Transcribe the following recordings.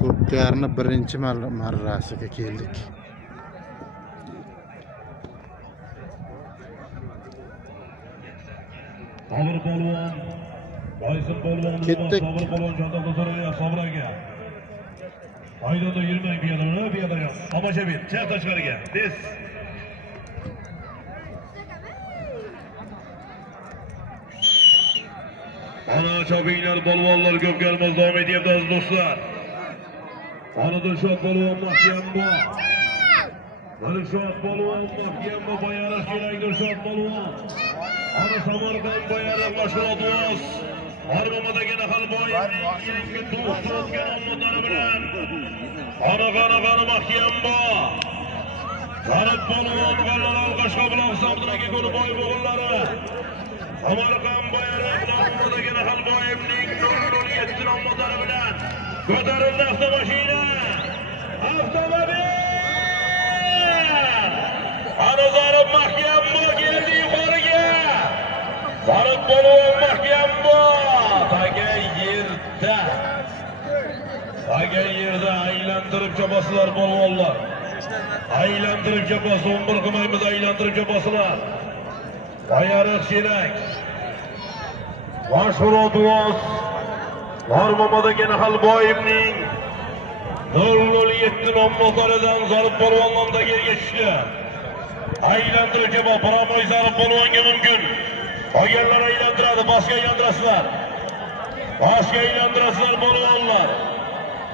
Ko'pkarni birinchi marrasiga keldik. Sabr polvon, Boysun polvon, ketdik. Sabr polvon jondan so'rayapti Sabr aka. Maydonda yurmang piyodalar. Tomoshabin, chap tashqariga. Tez. Ana chopinglar polvonlar ko'p kelmaz davom etyapti aziz do'stlar. Ana Dilshod polvon mahkam bor. Dilshod polvon mahkam bor, bayariq kerak Dilshod polvon. Ana Samarqand bayariq mashg'ulotimiz. Armamadagi Naqalboyevning yangi to'xtatgan omotlari bilan. Ana mahkam bor. Zarib polvon g'allal Qashqabuloq Samdinaga Qo'liboy o'g'illari. Samarqand bayariq Armamadagi Naqalboyevning 07 omotlari bilan ko'tarildi avtomashina. Avtomobil! Ana Zarib mahkam bor, keldi yuqoriga. Zarib polvon mahkam bor. Taga yerda aylantirib chopasizlar polvonlar. Aylantirib chopasiz, 11 qilmaymiz, aylantirib chopasizlar. Bayariq kerak. Mashg'ulotimiz Normamadagi Naqalboyevning 007 nomlaridan Zarib polvon nomidagi yerga tushdi. Aylantirib chopasiz, Paramoy Zarib polvonga mumkin. Qolganlar aylantiradi, boshqa aylantirasizlar. Boshqa aylantirasizlar polvonlar.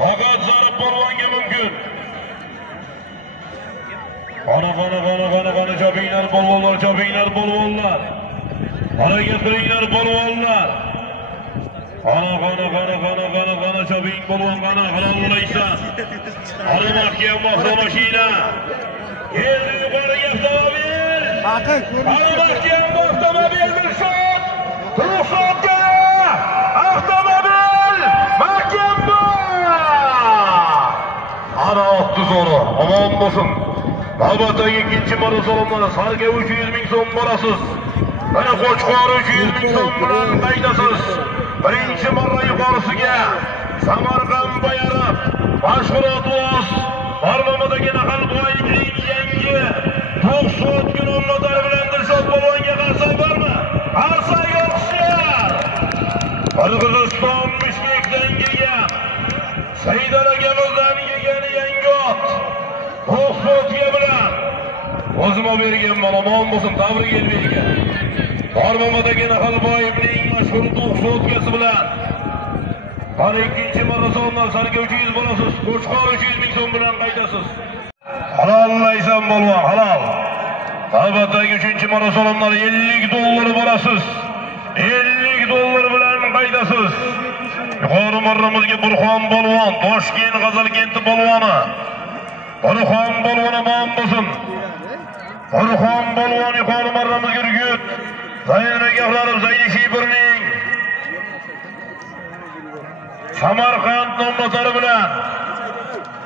Faqat Zarib polvonga mumkin. Qana chopinglar polvonlar. Harakat qilinglar polvonlar. Qana choping polvon, qana qilaveraysan. Ana mahkam avtomashina. Keldi yuqoriga avtomobil. Ana mahkam avtomobil Dilshod. Dilshodga avtomobil mahkam bor. Ana otdi zo'ri, omon bo'lsin. Navbatdagi ikkinchi marra salomlar sarga 300 ming so'm borasiz. Mana Qo'chqor 300 ming so'm bilan qaydasiz. Birinchi marra yuqorisiga Samarqand bayariq mashg'ulotimiz Farg'onadagi Naqalboyevning yangi 90 kun omotlari bilan Dilshod polvonga qarsak bormi? Qarsak yo'qlar. Qirg'iziston Bishkekdan kelgan Saidar akamizdan kelgani yangi ot 90 bilan o'zimo bergan malomon bo'lsin, tabrik etmaydi. Farg'onadagi Naqalboyevning mashhur 90 bilan Mana ikkinchi marra so'mdan sarga 300 bo'lasiz. Qo'chqor 300 ming so'm bilan qaydasiz. Halollaysan polvon, halol. Navbatdagi 3-marra so'mdan 50 dollar borasiz. 50 dollar bilan qaydasiz. Yuqori marramizga Burxon polvon, Toshkent G'azalkenti polvoni. Burxon polvoni ma'lum bo'lsin. Burxon polvon yuqori marramizga Urgut. Zaynagahlarimiz Zaynishibirning Samarqand nomlari bilan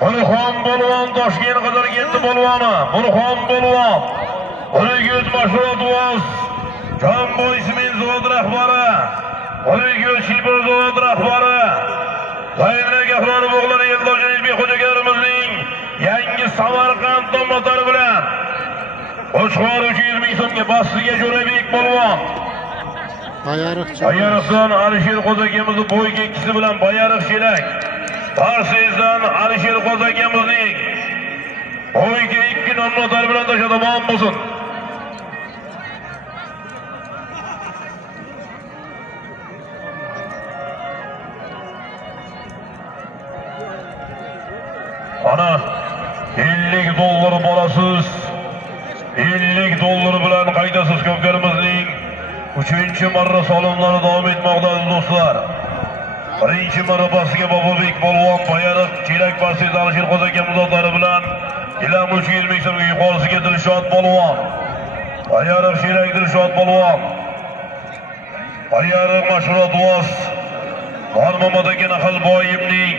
Burxon polvon, Toshkent G'azalkenti polvoni, Burxon polvon, Urgut mashg'ulotimiz, Jamboy Sement zavodi rahbari, Urgut Shibir zavodi rahbari, Zaynagahlar o'g'lari Eldor Jalilbek xo'jagarimizning yangi Samarqand nomlari bilan Qo'chqor 300 ming so'mga Bastiga Jo'rabek polvon. Bayariqdan Alisher Qo'zakamizning bo'yga ikkisi bilan Bayariq Shelak. Tarsizdan Alisher Qo'zakamizning bo'yga 2 nomlari bilan tashdimon bo'lsin. Ana 50 dollar borasiz. 50 dollar bilan qaydasiz ko'pkarimizning 3-marra solimlari davom etmoqda do'stlar. 1-marra pastiga Bobobek polvon, Bayariq Chelak pastida Alisher Qo'zakam zotlari bilan ilam 300 ming so'mga yuqorisiga Dilshod polvon. Bayariq Chelak Dilshod polvon. Bayariq mashg'ulotimiz Farg'onadagi Naqalboyevning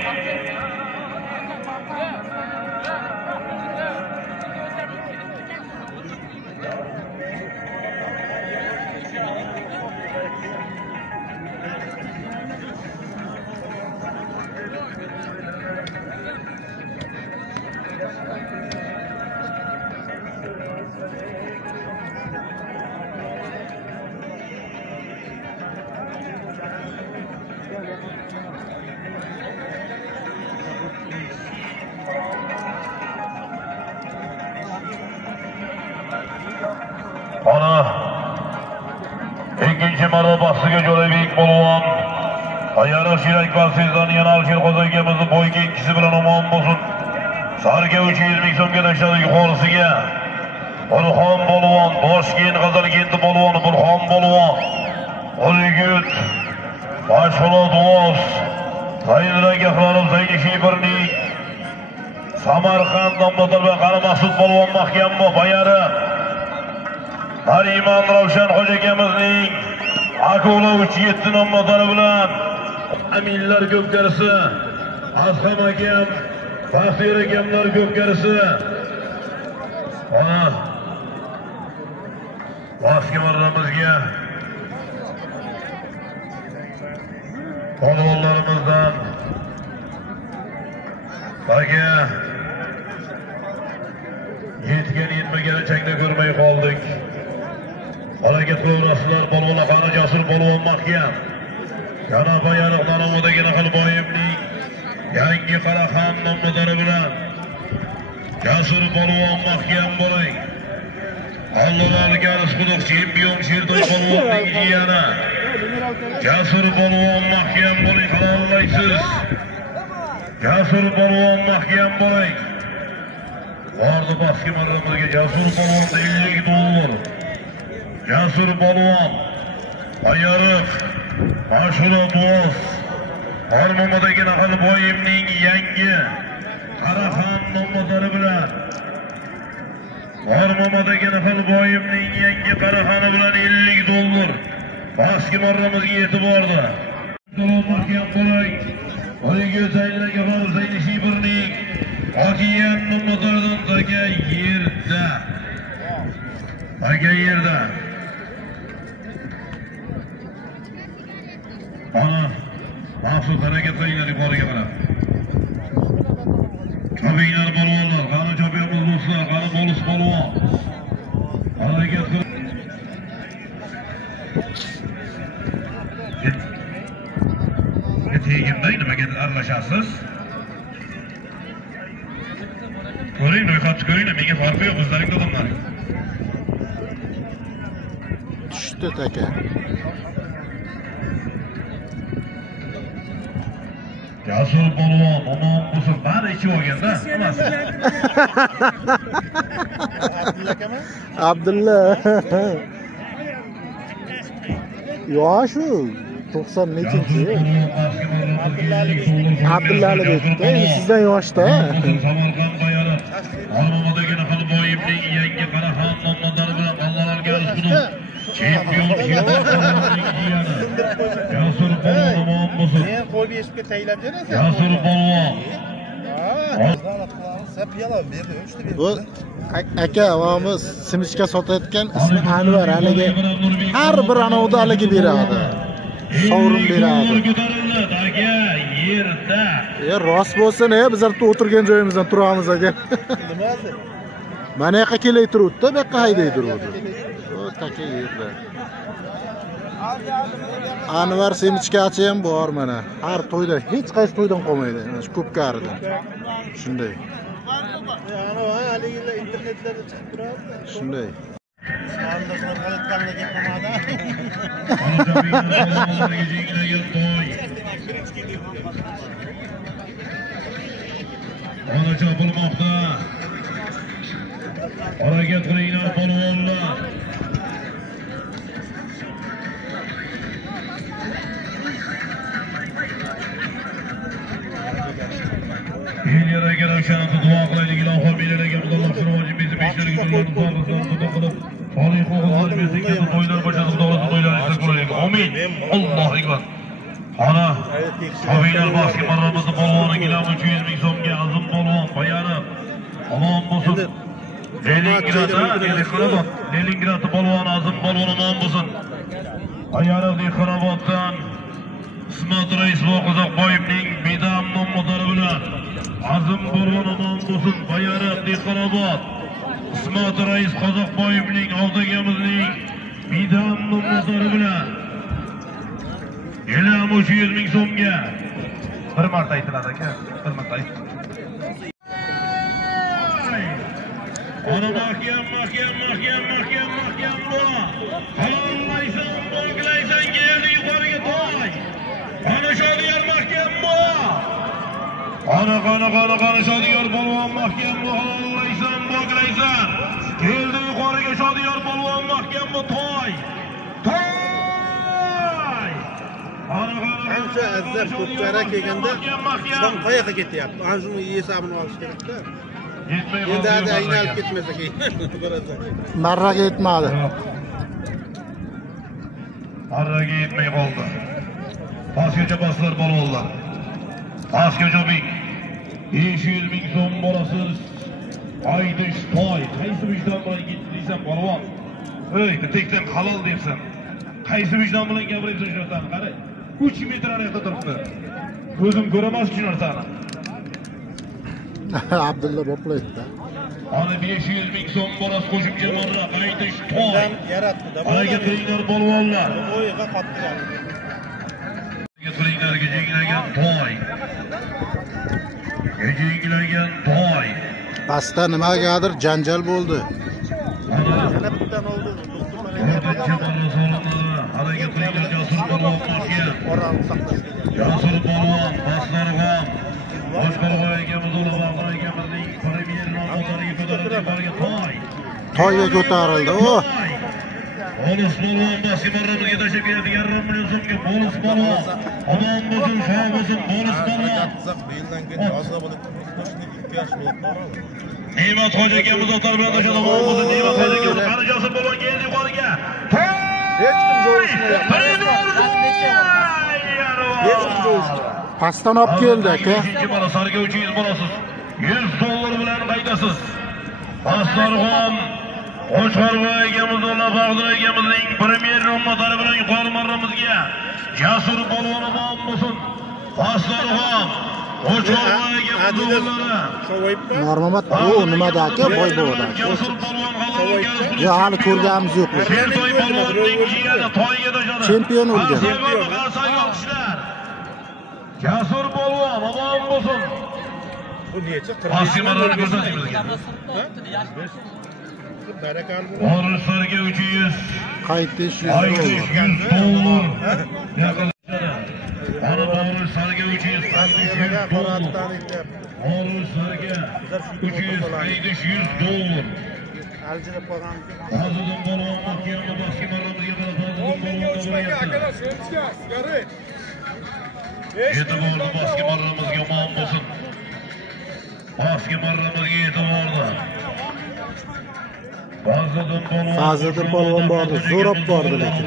marra bahsiga Jo'rabek polvon. Ayariq Shirakbal Sezdan yana Alisher Qozog'imizni bo'yga ikkisi bilan omon bo'lsin. Sarga 300 ming so'mga tashladi yuqorisiga. Burxon polvon, Toshkent G'azalkenti polvoni Burxon polvon. O'zgut Mashg'ulot G'os. Zaynuranga Xalov Zayni Shibirning. Samarqand nomdor va Qari Mas'ud polvon mahkambo Bayari. Nariman Ravshan Xo'jakamizning Akula 37 nomdori bilan Aminlar ko'pkarisi, Azham akam, Baxtiyor akamlar ko'pkarisi. Ana Boshqa marramizga polvonlarimizdan Baga yetgan changda ko'rmay qoldik. Harakat qilaverasizlar polvonlar, qani Jasur polvon mahkam. Yana Bayariq nomidagi Naqlboyevning yangi Qaraxon nomidori bilan Jasur polvon mahkam bo'ling. Allohlarga rizqi chempion Shertoy polvonning jiyani. Jasur polvon mahkam bo'ling, halollaysiz. Jasur polvon mahkam bo'ling. Vardı baskı marramizga Jasur polvon $50. Jasur polvon, Ayariq, Mashg'ulot G'os, Farmonidagi Naqlboyevning yangi Qaraxon nomidori bilan Farmonidagi Naqlboyevning yangi Qaraxoni bilan $50. Baskı marramizga yetib bordi. Mahkam bo'ling. O'ziga Zaynuranga Xalov Zayni Shibirning Okiyan nomidoridan taga yerda. Taga yerda. Ana Maqsud harakat qilinglar yuqoriga qarab. Chopinglar polvonlar, qani chopamiz do'stlar, qani bo'lus polvon. Harakat qil. Tegimday nimaga aralashasiz? Ko'ring, ro'yxatni ko'ring, menga farqi yo'q, o'zlaring odamlar. Tushdi taka. Jasur polvon, omon bo'lsin, bari ichib olganda, hammasi. Abdulla. Yo'shu 90 nechinchi? Abdullali debdi, sizdan yoshda. Samarqand Bayariq. Farmonidagi Naqlboyevning yangi Qaraxon nomidori bilan Allohlarga rizqini chempion Jasur polvon omon bo'lsin. Men qo'yib eshibga taylab berasan. Jasur polvon. Bu aka avamiz simichka sotayotgan ismi Anvar haligi har bir anovda haligi beradi. Sovrin beradi. Rost bo'lsin, bizlar o'tirgan joyimizdan turamiz aka. Nimasi? Mana yoqqa kelay turibdi, bu yoqqa hayday turibdi. O taka yerda. Anvar semichkachi ham bor mana. Har to'yda, hech qaysi to'ydan qolmaydi. Mana shu ko'pkaridan. Shunday. Ana haligilar internetlarda chiqib turadi. Shunday. Andasan qalatganlar gapmadi. Ana chopilmoqda. Harakat qilinglar polvonlar. Yaraga Ravshanni duo qilaylik, ilohim beraga Alloh sirojim bizni beshlariga birlarni farqsiz xudo qilib, solih o'g'illar bersin, to'ylar bachasi xudosi to'ylar istak bo'laylik. Amin. Allohu akbar. Ana Xavilar baskı marramizning polvoni gilam 300 ming so'mga Azim polvon Bayariq. Omon bo'lsin. Leningrad polvon Azim polvon omon bo'lsin. Bayariq Dehqonoboddan Ismat Rais Qozoqboyevning Bidam nomidori bilan Azim polvon omon bo'lsin. Bayariq Dehqonobod Ismat Rais Qozoqboyevning oldigamizning Bidam nomidori bilan Elam 300 ming so'mga bir marta aytiladi aka, bir marta ayt. Ona mahkam bu. Halollaysan, bog'laysan Ana Şadiyar mahkem bu. Ana Şadiyar polvon mahkem bu. Halallaysan, boklaysan. Keldi yuqoriga Şadiyar polvon mahkem bu. Toy. Ancha azzab ko'pchara kelganda son qayoqqa ketyapti. Ana shuni hisobini olish kerak-da. Endi hadi aynalib ketmasa keyin birazdan. Marraga yetmadi. Marraga yetmay qoldi. Pastgacha baslar polvonlar. Pastgacha bek. 500 ming so'm borasiz. Aydish toy. Qaysi vijdon bilan ketdiysan polvon? Ey, bitekdan halol debsan. Qaysi vijdon bilan gapiraysan shu narsani? Qara. 3 metr ariqda turibdi. Ko'zim ko'ramas shu narsani. Abdulla boplaydi. Ana 500 ming so'm boras qo'shimcha marra qaytish toy. Yaratdi-da. Ayga qiringlar polvonlar. O'yiga qotdi. Qiringlarga jenglagan toy. Jenglagan toy. Pastda nimagadir janjal bo'ldi. Yana bittadan oldi. To'rtinchi marra so'rinadi. Haraga qiringlar Jasur polvon mahkem. Oraliq saqlash. Jasur polvon Baslarg'am. Boshqarg'a egamiz Ulug'bek egamizning premyer nomlariga ko'tarilgan toy. Toyga ko'tarildi. Bonus polvon Basimarramizga tashlab keladigan 1 million so'mga bonus polvon. Omon bo'lsin, sog' bo'lsin, bonus polvon. Beldan keyin yozda bo'lib turibdi. 2 yosh bo'ldi. Ne'mat hoji akamiz otar bilan tashlab omon bo'lsin. Ne'mat hoji akamiz qani Jasur polvon keldi yuqoriga. Hech kim jo'ishmayapti. Hech kim jo'ishmayapti. Pastdan olib keldi aka. Ikkinchi bola sarga 300 borasiz. 100 dollar bilan qaydasiz. Aslarg'om Qo'shqarg'a egamiz Bag'dod egamizning premyer nomlari bilan yuqori marramizga Jasur polvon omon bo'lsin. Aslarg'om Qo'shqarg'a egamiz o'g'illari. Normamat bu nimada aka boy bo'ldi. Jasur polvon g'alaba. Ya hali ko'rganimiz yo'q. Sertoy polvonning jiyani toyga tashadi. Chempion bo'ldi. Jasur polvon omon bo'lsin. Bu necha? Asimarlarni ko'rsating bizga. Barakal bu. Oruslarga 300. Qaytish 100 Aytish dollar. 100 dollar. Yaqinlashadi. Ana Oruslarga 300. Aytish 100 dollar. Oruslarga 300. Aytish 100 dollar. Aljida qolgan. Hozirdan polvon mahkamga Basimarramizga boradi. E'tiborli Basimarramizga omon bo'lsin. Basimarramizga e'tiborli. Fazliddin polvon bordi, zo'rab bordi lekin.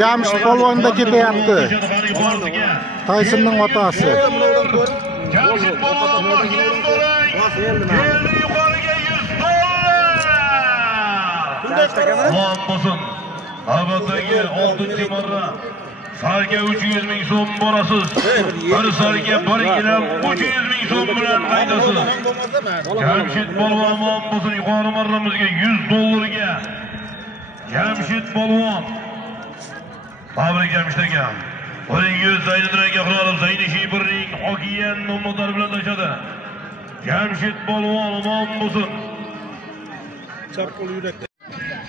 Jamshid polvonda ketyapti. Taysonning otasi. Jamshid polvon mahkem bo'ling. Keldi yuqoriga 100 dollar. Omon bo'lsin. Navbatdagi 6-marra sarga 300 ming so'm borasiz. Bir sarga 1 gilam 300 ming so'm bilan qaydasiz. Jamshid polvon omon bo'lsin. Yuqori marramizga 100 dollarga. Jamshid polvon. Tabrik Jamshid aka. 100 Zaynidiraga qilib Zaynishi birning Okiyan nomlari bilan tashadi. Jamshid polvon omon bo'lsin. Chap qo'l yurak.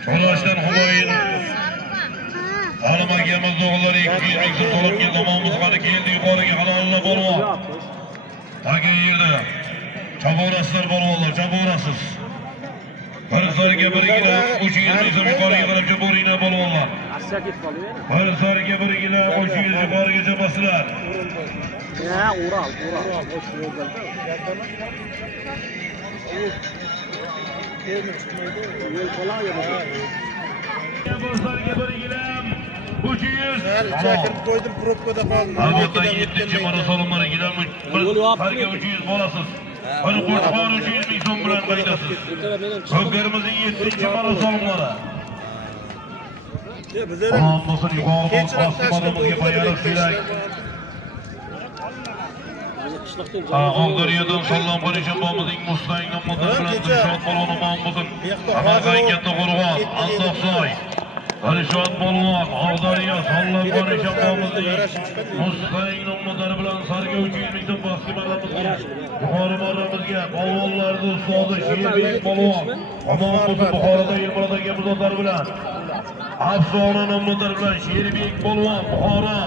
Qo'lashdan Humoyin Olim akamiz o'g'illari 200 ming so'm to'lab keldi. Omon qani keldi yuqoriga halolla polvon. Aka yerda. Chaborasizlar polvonlar, chaborasiz. Bir sarga 1 gila 300 ming so'm yuqoriga qarab chaboringlar polvonlar. Bir sarga 1 gila 300 yuqorigacha bosdilar. Ural. Keyin chiqmaydi. Yo'l qolay Sarga 1 gilam 300. Chakir qo'ydim, probkada qoldim. Albatta 7-marra so'limlar gilam sarga 300 bo'lasiz. Buni qo'shqor 300 ming so'm bilan qaydasiz. Ko'pkarimizning 7-marra so'limlari. Bizlar omon bo'lsin. Yuqori Basimarramizga bayroq kerak. Oqdaryodan salom qo'yishim bo'lmizning Mustang nomlari bilan Dilshod polvon omon bo'lsin. Amalgan katta qo'rg'on, Andoqsoy. Alishot Polvon, Og'dariyo, Sollabon Eshaqomizning Mustaqil nomlari bilan sarga 300 ming so'm bosqi marramizga, yuqori marramizga, polvonlarning ustozi Sherbek Polvon, Omonqo'zi Buxoroda Elmurodagi muzotlar bilan, Afsona nomlari bilan Sherbek Polvon, Buxoro,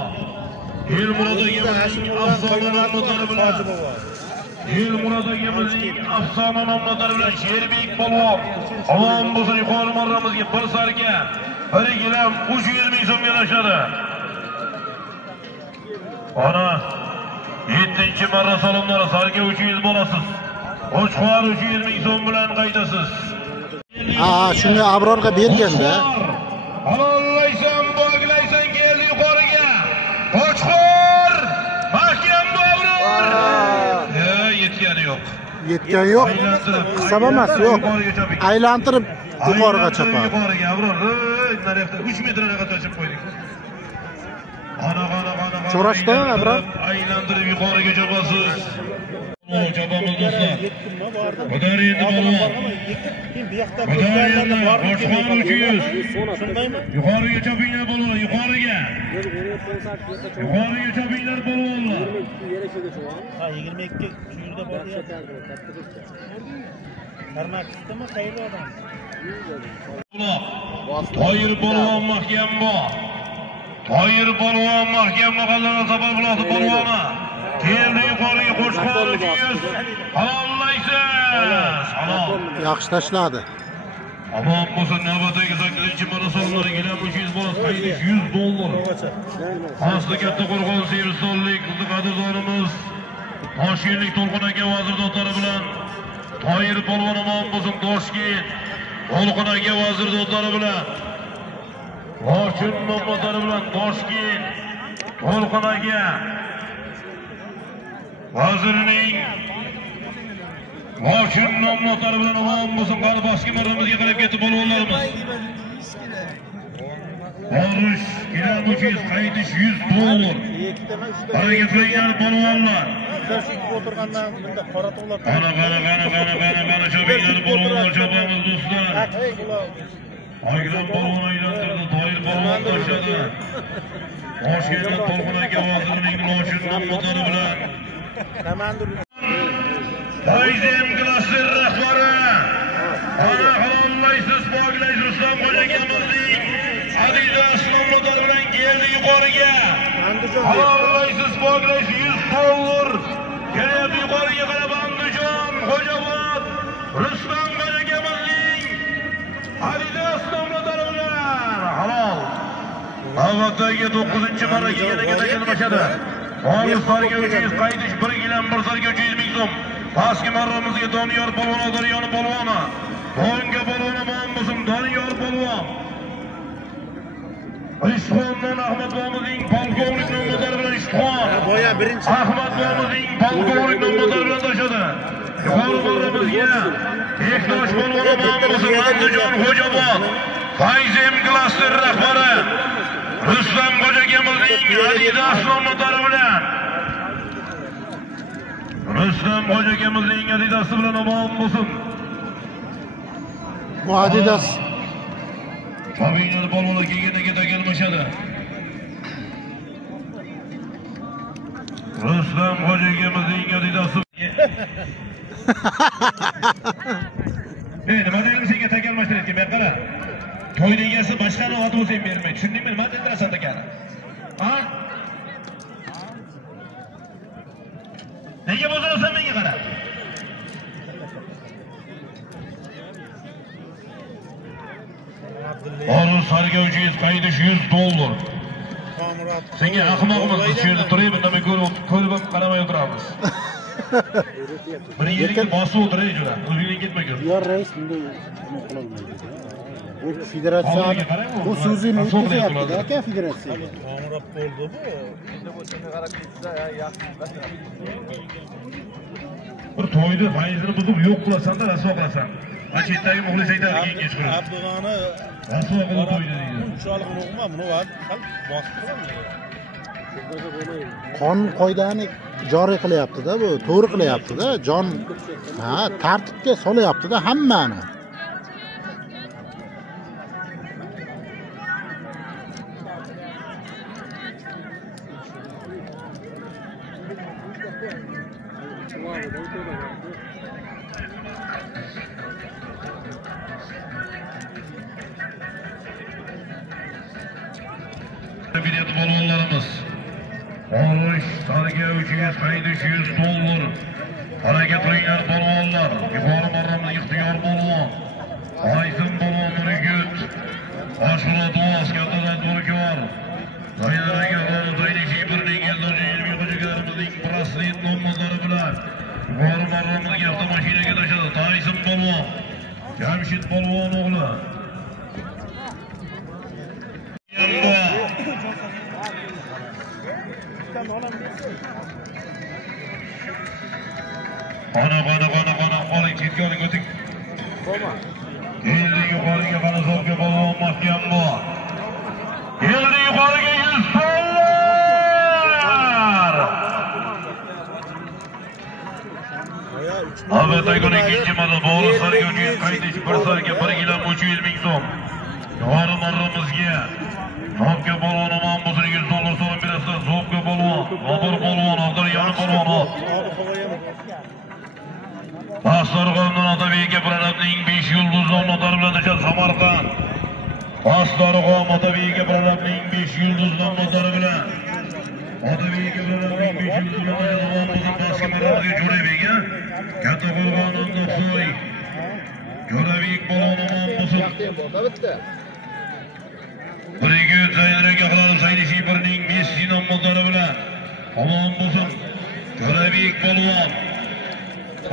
Elmurodagi Afsona nomlari bilan Elmurodagimizning afsona nomlari bilan Sherbek Polvon, omon bo'lsin yuqori marramizga bir sarga 1 gilam 300 ming so'mga tashadi. Ana 7-marra salomlari sarga 300 borasiz. Qo'chqor 300 ming so'm bilan qaydasiz. Shunga Abrorga berganda. Halollaysan, bog'laysan keldi yuqoriga. Qo'chqor! Mahkam Abror! Yetgani yo'q. Yetgan yo'q. Qisam emas, yo'q. Aylantirib yuqoriga chopadi. Yuqoriga Abror, naryoqda 3 metrga tashib qo'ydik. Ana. Cho'rashda Abror aylantirib yuqoriga chopasiz. Chopamiz do'stlar. Qadar endi bo'lgan. Qo'chqor 300. Yuqoriga chopinglar bo'lgan, yuqoriga. Yuqoriga chopinglar bo'lganlar. 22 suyurda bor ya. Tarmakdimi qayli odam? Toyir Polvon mahkam bor. Toyir Polvon mahkam qolgan sabab buloqni polvoni. Keldi yuqoriga Qo'chqor 300. Halollaysiz. Halol. yaxshi tashladi. Amon bo'lsin navbatdagi 8-marra sonlari gilam 300 bolas qaydish $100. Xosli katta qo'rg'on Seristonlik qadrdonimiz Toshkentlik To'lqin aka vazir do'stlari bilan Toyir Polvon amon bo'lsin Toshkent To'lqin aka vazir do'stlari bilan Toshkent nomlari bilan Toshkent To'lqin aka vazirning Toshkent nomlari bilan amon bo'lsin qani boshqa marramizga qarab ketib polvonlarimiz. Borish gilam 300 qaydish $100. Harakatlangan polvonlar. O'tirgandan bunda qora to'lab. Qana chopinglar polvonlar chopamiz do'stlar. Aylan polvon aylantirdi, Toyir polvon tashladi. Toshkentdan To'lqin aka vazirining Toshkent nomlari bilan Toyzem klaster rahbari. Ana halollaysiz, bog'laysiz Rustam Xo'jakamizning Adidas nomlari bilan keldi yuqoriga. Halollaysiz, bog'laysiz $100. Keldi yuqoriga qarab Andijon, Xo'jobod, Rustam Xo'jakamizning Adidas nomlari bilan halol. Navbatdagi 9-marra kelganiga takliflashadi. Olislarga 300 qaydish 1 gilam 1 sarga 300 ming so'm. Pastki marramizga Doniyor polvon, Og'dariyon polvoni. To'nga polvon amon bo'lsin Doniyor polvon. Ishxondan Ahmad Bomizning polkovnik nomlari bilan Ishxon. Boya birinchi Ahmad Bomizning polkovnik nomlari bilan tashadi. Yuqori marramizga Bektosh polvon amon bo'lsin Andijon Xo'jobod. Fayzem klaster rahbari Rustam Xo'jakamizning Adidas nomlari bilan Rustam Xo'jakamizning Adidasi bilan omon bo'lsin. Bu Adidas Chopinglar polvonlar kelganiga takalmashadi. Rustam Xo'jakamizning Adidasi. Nima deyman senga takalmashtirayotgan men qara. To'yda egasi boshqani oti bo'lsa ham bermaydi. Tushundingmi? Nima dendirasan takani? Ha? Nega bozorsan menga qara? Orus sarga 300 qaydish $100. Senga ahmoqmiz, shu yerda turib, indamay ko'rib qaramay o'tiramiz. Bir yeriga bosib o'tiray jo'ra. O'zingdan ketma ko'p. Yo rais bunday qila olmaydi. Bu federatsiya bu so'zini aytyapti aka federatsiyaga. Amroq bo'ldi bu. Bir to'yda faizini buzib yo'q qilasan-da, rasvo qilasan. Chetdagi muxlis aytadi keyinga chiqib. Abdug'ani rasvo qilib to'yda deydi. Unchalik o'qima, buni bosib turadi. Qonun qoidani joriy qilyapti-da bu, to'g'ri qilyapti-da, jon tartibga solyapti-da hammani. Bilet balonlarımız. Oluş, sargı 300, kaydı 100 $. Hareket ringler balonlar. Yukarı marramız ihtiyar balon. Aysın balon Ürgüt. Aşkına Doğu askerlerden doğru var. Zaydara geldi. Zaydişi birinin yıldırıcı 20 kucuklarımızın praslit nomuzları bilen. Yukarı marramız yaptı maşineye taşıdı. Aysın balon. Cemşit balon oğlu. Ana çizgi alın götük. Geldi yukarıya bana zorga balon mahkem bu. Geldi yukarıya 100 $. Ahmet Aykın ikinci malı Boğulu Sargı 300 kaydeş bir sargı 1 ilan 300 bin so'm. Yukarı marramızga. Zobga balon aman bulsun 100 $. Sonra birazdan zobga balon. Obur balon, og'ir yanı balon. Aslarg'omdan Otabekka Prorabning 5 yulduzli notari bilan Nishon Samarqand. Aslarg'om Otabekka Prorabning 5 yulduzli notari bilan. Otabekka Prorabning 5 yulduzli notari bilan bizim Baski Marramizga Jo'rabekga. Katta Qo'rg'ondan Nursoy. Jo'rabek balon aman bo'lsin. Ürgüt Zaydaraga qilarib Saydishi birning Messi nomlari bilan. Aman bo'lsin. Jo'rabek balon.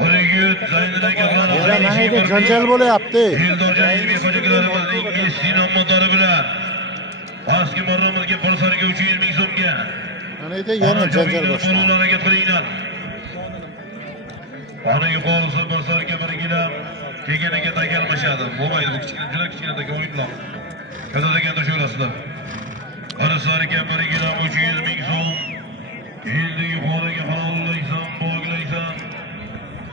Ürgüt Zaydaraga qilarib Saydishi birning janjal bo'layapti. Eldorjon Ilmiy Messi nomlari bilan. Baski Marramizga bir sarga 300 ming so'mga. Mana edi yana janjal boshlandi. Balonlarga qilingan. Ana yuqorisi bir sarga 1 gilam. Kegeniga takalmashadi. Bo'lmaydi bu kichkina, juda kichkina taka o'yinlar. Kaza deganda sho'rasida. Ana sarga 1 gilam 300 ming so'm. Elni yuqoriga halollaysan, bog'laysan.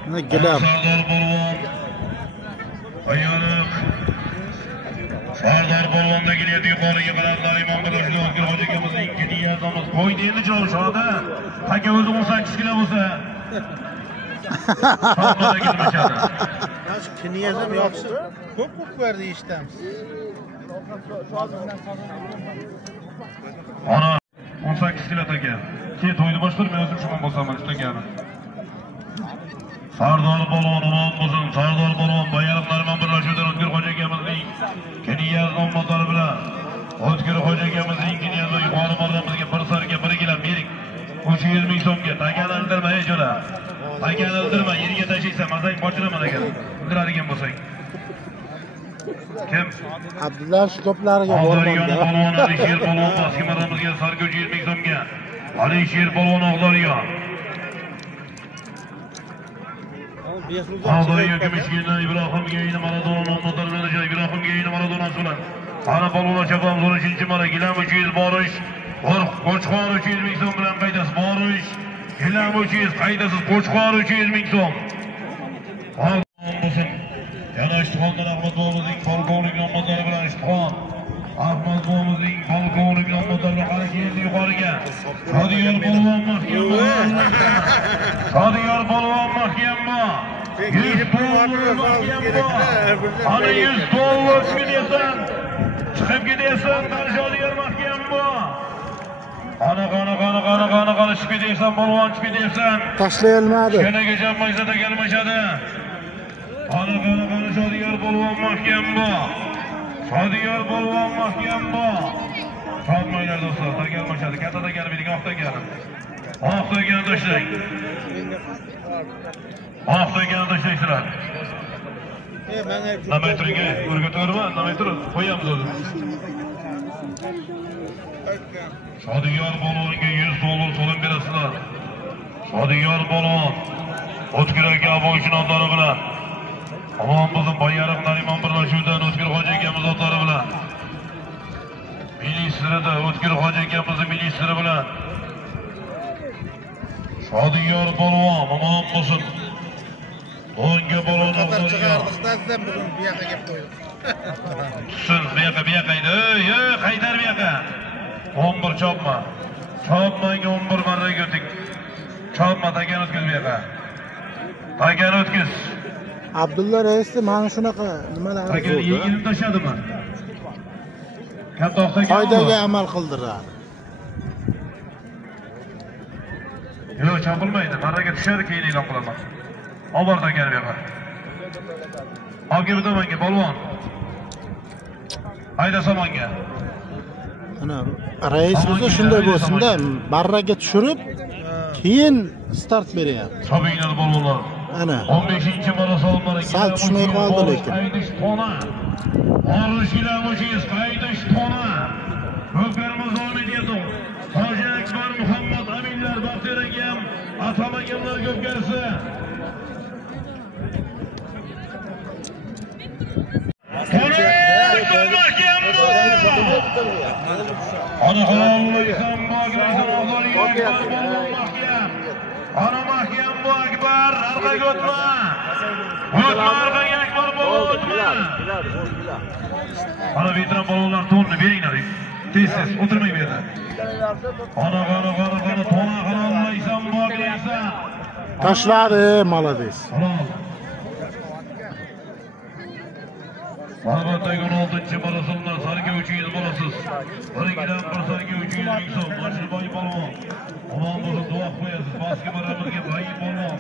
Mana gilam. Sardor Polvon. Ayoniq. Sardor Polvonda keladi yuqoriga qarab Narimon Biroshli O'tkir hojikamizning niyatimiz. Qo'ydi endi Javoshada. Taka o'zi 18 kilo bo'lsa. Hammaga ketmashadi. Mana kiniyazam yaxshi. Ko'p berdi eshitamiz. Ana 18 kilo taka. Keyin to'yni boshqarib men o'zim shuman bo'lsam mana shu takani. Sardor Polvon omon bo'lsin. Sardor Polvon Bayariq Narimon Biroshlidan O'tkir hojikamizning kiniyaz nomlari bilan. O'tkir hojikamizning kiniyazda yuqori marramizga bir sarga 1 gilam bering. 300 ming so'mga. Takani ildirma ey jo'ra. Takani ildirma, yerga tashlaysan, mazang bochiraman agar. Ildiradigan bo'lsang. Kim? Abdulla shu to'plariga O'g'lariyon bormadi. polvon Alisher polvon Baski Marramizga sarga 300 ming so'mga. Alisher polvon O'g'lariyon. O'g'lariyon Kumushkentdan Ibrohimga yeni Maradona nomlari bilan Ibrohimga yeni Maradona bilan. Ana polvon chapam 13-chi mara gilam 300 borish. Qo'chqor 300 ming so'm bilan qaydasi borish. Gilam 300 qaydasiz Qo'chqor 300 ming so'm. Bo'lsin. Yana Ishtixondan Ahmad bobomizning polkovnik nomlari bilan Ishtixon. Ahmad bobomizning polkovnik nomlari bilan qara keldi yuqoriga. Shodiyor polvon mahkam. Shodiyor polvon mahkam. 100 $. Ana 100 $. chiqasan. Chiqib ketasan, Shodiyor mahkam bu. Qana chiqib ketasan, polvon chiqib ketasan. Tashlayolmadi. Kanaga jammaysa kelmashadi. Qana Shodiyor polvon mahkam bu. Shodiyor polvon mahkam bu. Qolmanglar do'stlar, takalmashadi. Katta kelmaydigan oqtagan. Oqtagan tashlang. Oqtagan tashlaysizlar. Nima turga? O'rgatorma, nima turib qo'yamiz o'zi. Shodiyor polvonga 100 $. so'lim berasizlar. Shodiyor polvon O'tkir aka bo'yish notlari bilan. Aman bo'lsin Bayariq Narimon Biroshlidan O'tkir hoji akamiz otlari bilan. Ministrida O'tkir hoji akamizning ministri bilan. Shodiyor polvon aman bo'lsin. O'nga balon chiqardiqdan bugun bu yoqqa kelib qo'ydik. Siz bu yoqqa edi. Ey, qaydar bu yoqqa. 11 chopma. Chopmanga 11 marra o'tdik. Chopma tagan o'tkazib bu yoqqa. Takan o'tkiz. Abdulla raisni mana shunaqa nimalar Takan yengilni tashladimi? Katta oqtagan. qoidaga amal qildiradi. Yo'q, chopilmaydi. Marraga tushadi, keyin e'lon qilaman. Olib Takan bu yoqqa. Olga bitamanga polvon. Hayda samonga. Ana raisimiz shunday bo'lsin-da, barraga tushirib, keyin start beryapti. Sabinglar polvonlar. Ana 15-marafonlar sal tushmay qoldi lekin. Orishlar o'chiz, qaytish tona. Ko'pkarimiz omad yedim. Hoji Akbar Muhammad Aminlar Baxtiyor akam, atamaganlar ko'pkarisi. Ana xo'rlaysan, bag'raysan, ana mahkam bu Akbar, arqaga o'tma. O'tma arqaga Akbar o'tma. Ana veteran balonlar to'nni beringlar. Tez o'tirmang bu yerda. Ana to'na xo'rlaysan, bag'raysan. Tashladi, молодец. Albattagi 16-marafonlar sarga 300 bolasiz. Biringidan bir sarga 300 ming so'm. Mashruboy polvon. Omon bo'lib duo qo'yasiz. Baski baramizga Bayi polvon.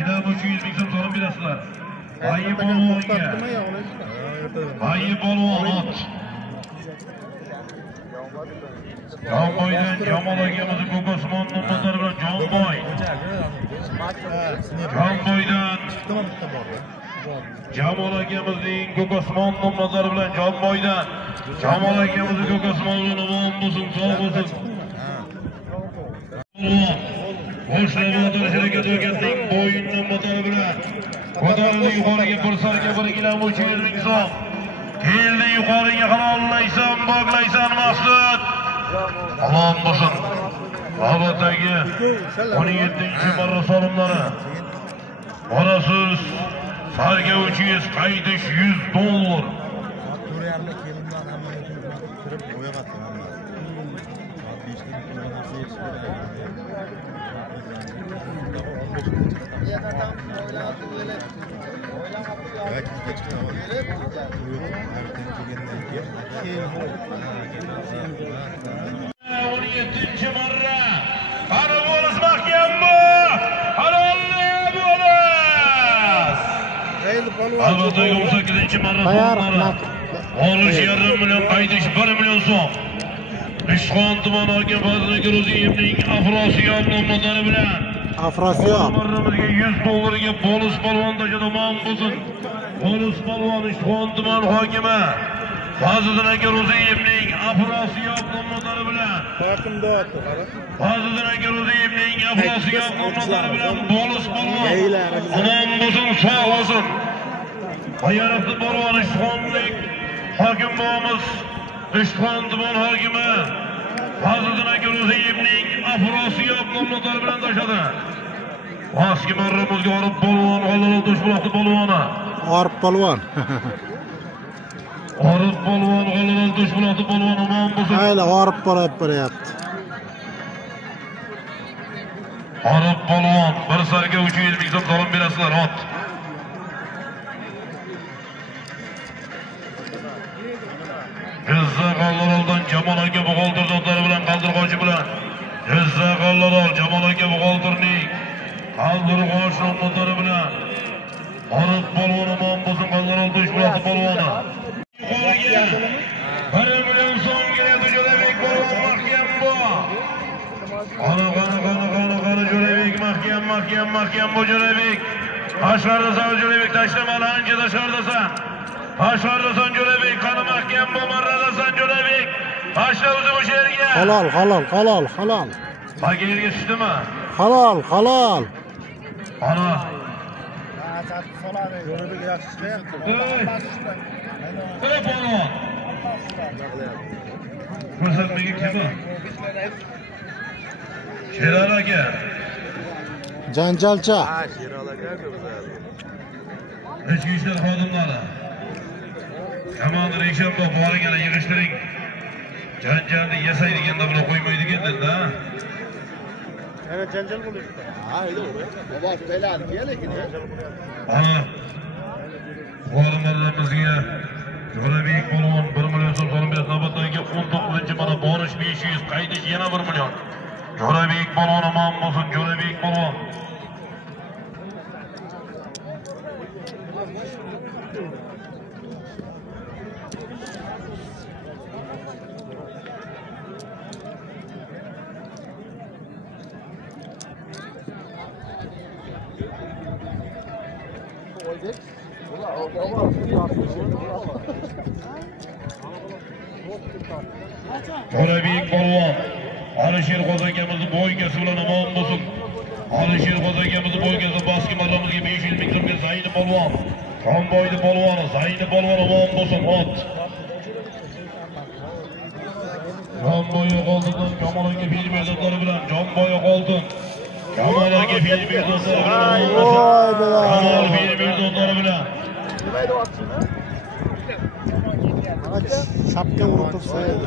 Ilam 300 ming so'm so'rab berasizlar. Bayi polvonga. Bayi polvon ot. Jonboydan Jamol akamiz ko'k osmon nomlari bilan Jonboy. Jonboydan Jamol akamizning ko'k osmon nomlari bilan Jonboydan. Jamol akamizning ko'k osmon bilan omon bo'lsin, sog' bo'lsin. Boshlamada harakat o'tganning bo'yin nomlari bilan ko'tarildi yuqoriga bir sarga 1 kilo 300 ming so'm. Keldi yuqoriga halollaysan, bog'laysan maqsad. Omon bo'lsin. Navbatdagi 17-marra solimlari. Orasiz sarga 300, qaytish 100 dollar. marra. Qani bo'lis mahkammi? Halolli bo'lis. Albatta 18-marra. Olish 1,5 million, qaytish 1 million so'm. Ishxon tuman hokim Fazliddin Ro'ziyevning Afrosiyob nomlari bilan Afrosiyob marramizga 100 dollarga bonus polvonda janoman bo'lsin. Bonus polvon Ishxon tuman hokimi Fazliddin Ro'ziyevning Afrosiyob nomlari bilan Fazliddin Ro'ziyevning Afrosiyob nomlari bilan bonus polvon omon bo'lsin, sog' bo'lsin. Bayroqli polvon Ishxonlik hokim bo'lamiz. Ishxon tuman hokimi Fazliddin Ro'ziyevning Afrosiyob nomlari bilan tashadi. Baski marramizga orib polvon, G'allalol Toshbuloqli polvoni. Orib polvon. Orib polvon, G'allalol Toshbuloqli polvon omon bo'lsin. Hayla orib boryapti. Orib polvon, bir sarga 300 ming so'm so'rab berasizlar, ot. Jizzax G'allaloldan Jamol aka Bug'oldir do'stlari bilan Qaldirg'ochi bilan Jizzax G'allalol Jamol aka Bug'oldirning Qaldirg'och nomlari bilan Orif polvon omon bo'lsin, Qaldirg'och Toshbuloqli polvoni. Yuqoriga 1 million so'm keladi Jo'rabek polvon mahkam bu. Ana Jo'rabek mahkam bu Jo'rabek. Tashlardasan Jo'rabek, tashlamani ancha tashlardasan. Tashlardasan Jo'rabek, qani mahkam bu marradasan Jo'rabek. Tashla o'zi o'sha yerga. Halol. Bagirga tushdimi? Halol. Ana. Jo'rabek yaxshi ishlayapti. Polvon. Ko'rsatmaga kim? Sherali aka. Janjalcha. Sherali aka ko'rsatadi. Ichki ishlar xodimlari. Komandir Eshonbo boringlar, yig'ishtiring. Janjalni yasaydiganda bular qo'ymaydigan-da. Yana janjal bo'lyapti. Ha, baba belal lekin. Ana. O'g'limizga Jo'rabek polvon 1 million so'm so'rab berdi. Navbatdagi 19-chi mana borish 500, qaytish yana 1 million. Jo'rabek polvon omon bo'lsin, Jo'rabek polvon. Jo'rabek polvon Alisher Qozongamizning bo'ygasi bilan omon bo'lsin. Alisher Qozongamizning bo'ygasi baski marramizga 500 ming so'mga Zaynab polvon. Xonboyli polvoni Zaynab polvon omon bo'lsin. Ot. Jonboy Qoldindan Kamol aka film mezonlari bilan Jonboy Qoldin. Kamol aka film mezonlari bilan. Kamol film mezonlari bilan. Sapga urib tursa edi.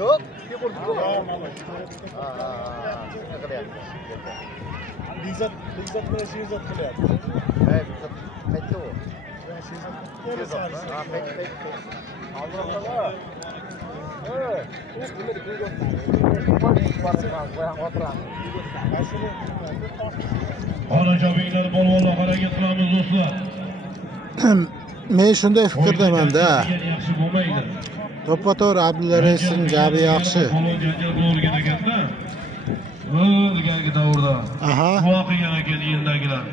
Yo'q, kim urdi? Shunga qilyapti. Bizat bilan shizat qilyapti. Qaytdi u. Ha, pek. Alloh. Ana jabinglar polvonlar harakat qilamiz do'stlar. Men shunday fikrdaman-da. Yaxshi bo'lmaydi. To'ppa-to'g'ri Abdulla Raisning gapi yaxshi. Polvon janjal qilgan ekanda. Ilgargi davrda. Aha. Voqean ekan yildagilar.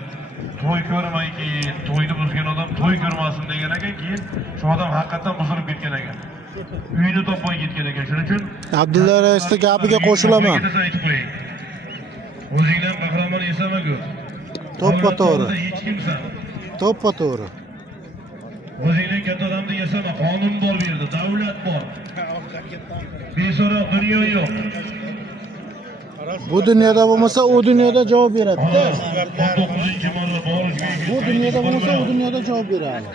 To'y ko'rmayki, to'yni buzgan odam to'y ko'rmasin degan ekan, keyin shu odam haqiqatan buzilib ketgan ekan. Uyini topmay ketgan ekan. Shuning uchun Abdulla Raisning gapiga qo'shilaman. O'zingdan qahramon esamagur. To'ppa-to'g'ri. Hech kimsan. To'ppa-to'g'ri. O'zingdan katta odamni esama, qonun bor bu yerda, davlat bor. Beso'roq dunyo yo'q. Bu dunyoda bo'lmasa, u dunyoda javob beradi-da. 19-chi marra borish. Bu dunyoda bo'lmasa, u dunyoda javob beradi.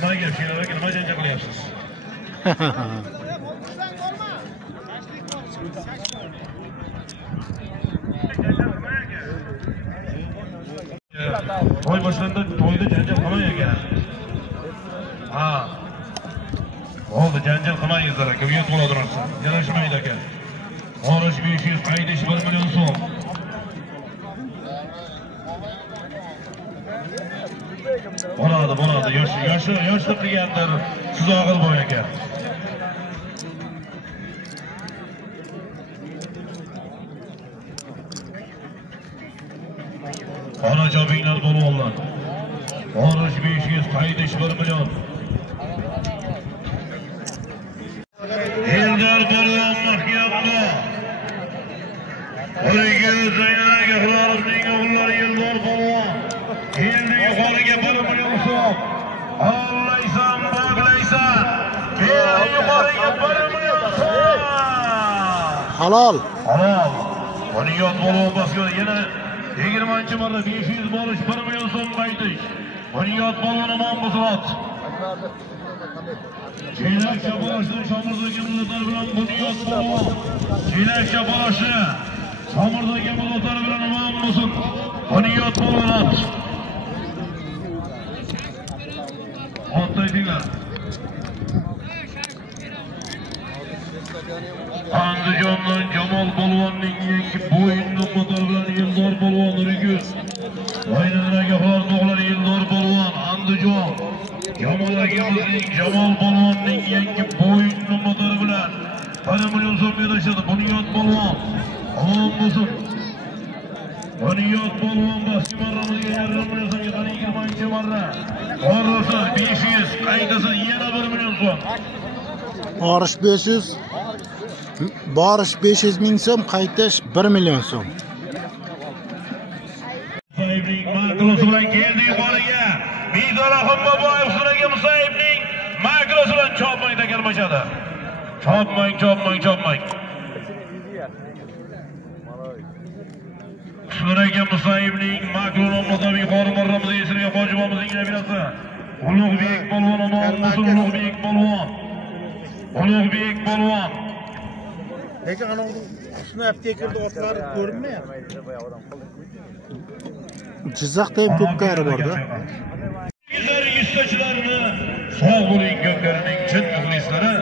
Nima gap, she'rlarga nima janjal qilyapsiz? To'y boshlanda to'yda janjal qilmang ekan. Ha. Oldi, janjal qilmayingizlar aka, uyat bo'ladi narsa. Yarashmaydi aka. Borish 500, qaytish 1 million so'm. Bo'ladi. Yoshlik qilgandir. Siz og'ir bo'y aka. Ana jabinglar polvonlar. Borish 500, qaytish 1 million. Eldor polvon mahkamda. O'riga Zaynaga Xularovning o'g'illari Eldor polvon. Endi yuqoriga 1 million so'm. Allaysan, bog'laysan. Endi yuqoriga 1 million so'm. Halol. Bunyod polvon bosgan yana 20-chi marra 500 borish 1 million so'm qaytish. Bunyod polvon omon bo'lsin. Chelak Shaboshning Shomirdagi muzotar bilan Bunyod polvon. Chelak Shaboshi Shomirdagi muzotar bilan omon bo'lsin. Bunyod polvon. Otdaydilar. Andijondan Jamol polvonning yangi bo'yinli motor bilan Eldor polvon Rigus. Aynalarga xor o'g'lari Eldor polvon Andijon. Jamol akamizning Jamol polvonning yangi bo'yinli motor bilan 1 million so'mga tashadi. Bunyod polvon omon bo'lsin. Bunyod polvon baski marramizga 1 million so'mga qani 20-chi marra. Orasiz 500, qaytasiz yana 1 million so'm. Borish 500 ming so'm, qaytish 1 million so'm. Musaybning makrosi bilan keldi yuqoriga. Mizoraxon Boboyev ustiga Musaybning makrosi bilan chopmang takalmashadi. Chopmang. Ustiga Musaybning makrosi bilan yuqori marramizga esirga Hojibomizning nabirasi. Ulug'bek polvon omon bo'lsin, Ulug'bek polvon. Ulug'bek polvon. Lekin ana shuni aptekarda otlari ko'rinmayapti. Jizzaxda ham ko'pkari bor-da. Bizlar yuztachilarni sog' bo'ling ko'pkarining chin muxlislari.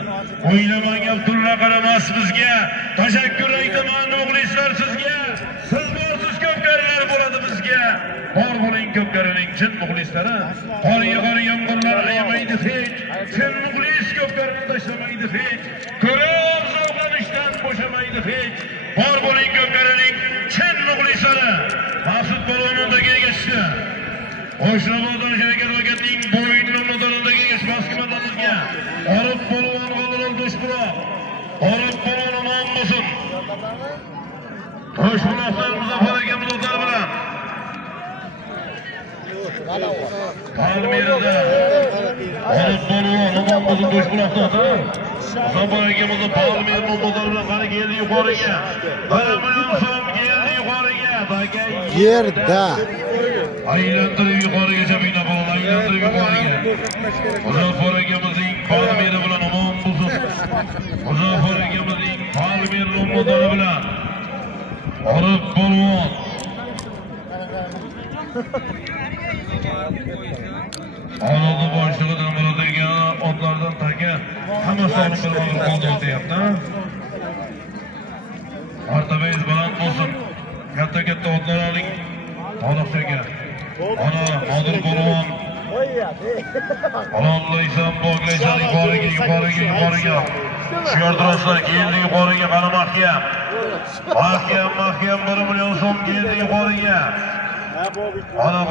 O'ylamang Abdulla qaramas bizga. Tashakkur aytaman muxlislar sizga. Siz borsiz ko'pkarilar bo'ladi bizga. Bor bo'ling ko'pkarining chin muxlislari. Qor yomg'irlar ayamaydi hech. Chin muxlis ko'pkarini tashlamaydi hech. Ko'rib zavqlanishdan bo'shamaydi hech. Bor bo'ling ko'pkarining chin muxlislari. Maqsud polvonondagi egashdi. O'shrabodon Shavkat vakatning bo'yinli nodonidagi ishmaskimanlarimizga Orif polvon g'olib Toshbuloq. Orif polvon omon bo'lsin. Toshbuloqdan Muzaffar akamiz o'tar bilan. Palmirada Orif polvon omon bo'lsin Toshbuloqdan. Muzaffar akamiz Palmirada o'tar bilan qani keldi yuqoriga. 1 million so'm keldi yuqoriga. Yerda aylantirib yuqorigacha bino bo'ladi, aylantirib yuqoriga. Muzaffar akamizning Palmira bilan omon bo'lsin. Muzaffar akamizning Palmira nomodori bilan Orif polvon. Oldi boshlig'idan bo'ladigan otlardan taka hammasi olib bir qoldi deyapti. Martabangiz baland bo'lsin. Katta otlar oling. Toliqchaga. Ana Nodir polvon. Alollaysan, bog'laysan yuqoriga. Shiyordiroslar keldi yuqoriga, qani mahkam. Mahkam 1 million so'm keldi yuqoriga. Qani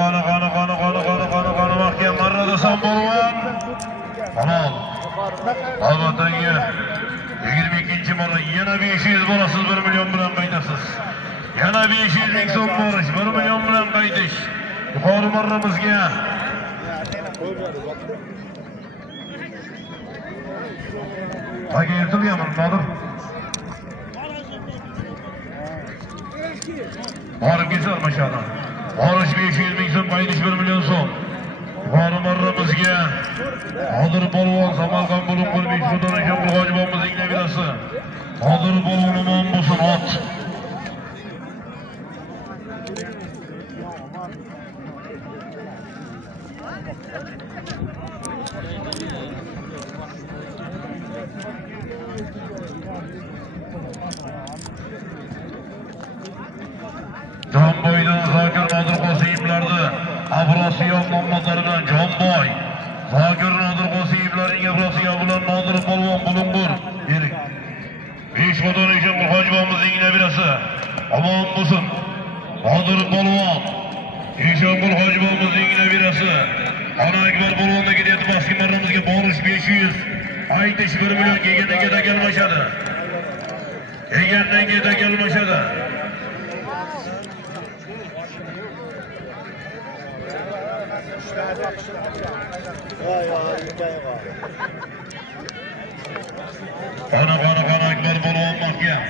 mahkam marradasan polvon. Halol. Albatta 22-marra yana 500 bo'lasiz, 1 million bilan qaytasiz. Yana 500 ming so'm borish, 1 million bilan qaytish. Yuqori marramizga. Taga ertilganmi, Nodir? Borib kelsa mashada. Borish 500 ming so'm, qaytish 1 million so'm. Yuqori marramizga. Nodir polvon Samarqand bo'lib qo'yib, Xudoning Shomil hojibomizning nabirasi. Nodir polvon omon bo'lsin ot. Jonboydan Zokir Nodir Qosimlarni Abrosiyob nomlari bilan Jonboy. Zokir Nodir Qosimlarning Abrosiyob bilan Nodir polvon Bulungur. Bering. Besh Xudoning Shomil hojibomizning nabirasi. Omon bo'lsin. Nodir polvon. Eshonqul hojibomizning nabirasi. Ana Akbar polvonga ketyapti, boshqa marramizga borish 500. Aytish 1 million kelganiga takalmashadi. Kelganiga takalmashadi. Qani Akbar polvon mahkam.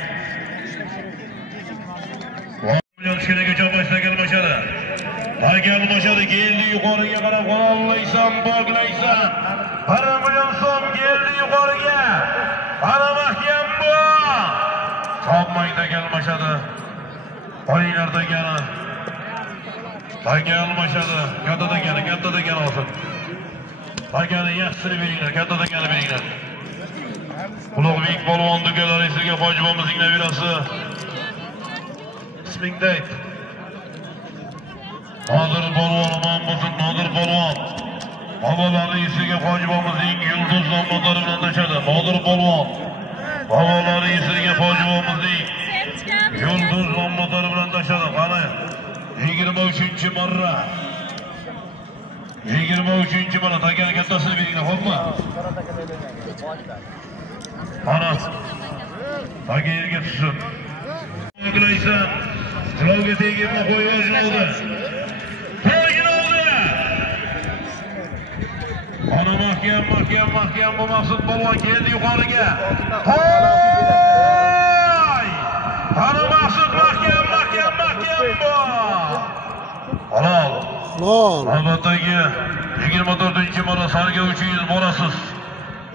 1 million tushganigacha boshlagan takalmashadi. Keldi yuqoriga qarab qolollaysan, bog'laysan. 1 million so'm keldi yuqoriga. Qani mahkam bu. Topmay takalmashadi. Qo'yinglar degani. Takalmashadi. Katta degani olsin. Tagani yaxshini beringlar, katta degani beringlar. Ulug'bek polvon do'konlari sizga hojibomizning nabirasi. Ismingni ayt. Nodir polvon omon bo'lsin, Nodir polvon. Babolari esiga hojibomizning yulduz nomlari bilan tashadi. Nodir polvon. Babolari esiga hojibomizning yulduz nomlari bilan tashadi. Qani 23-marra. 23-marra tagan kattasini beringlar, xo'pmi? Ana. Taga yerga tushsin. O'g'laysan. Quloqga tegib qo'yib oldi. Ana mahkam bu Maqsud polvon keldi yuqoriga. Hoy! Ana Maqsud mahkam bu. Halol. Albatta 24-marra sarga 300 borasiz.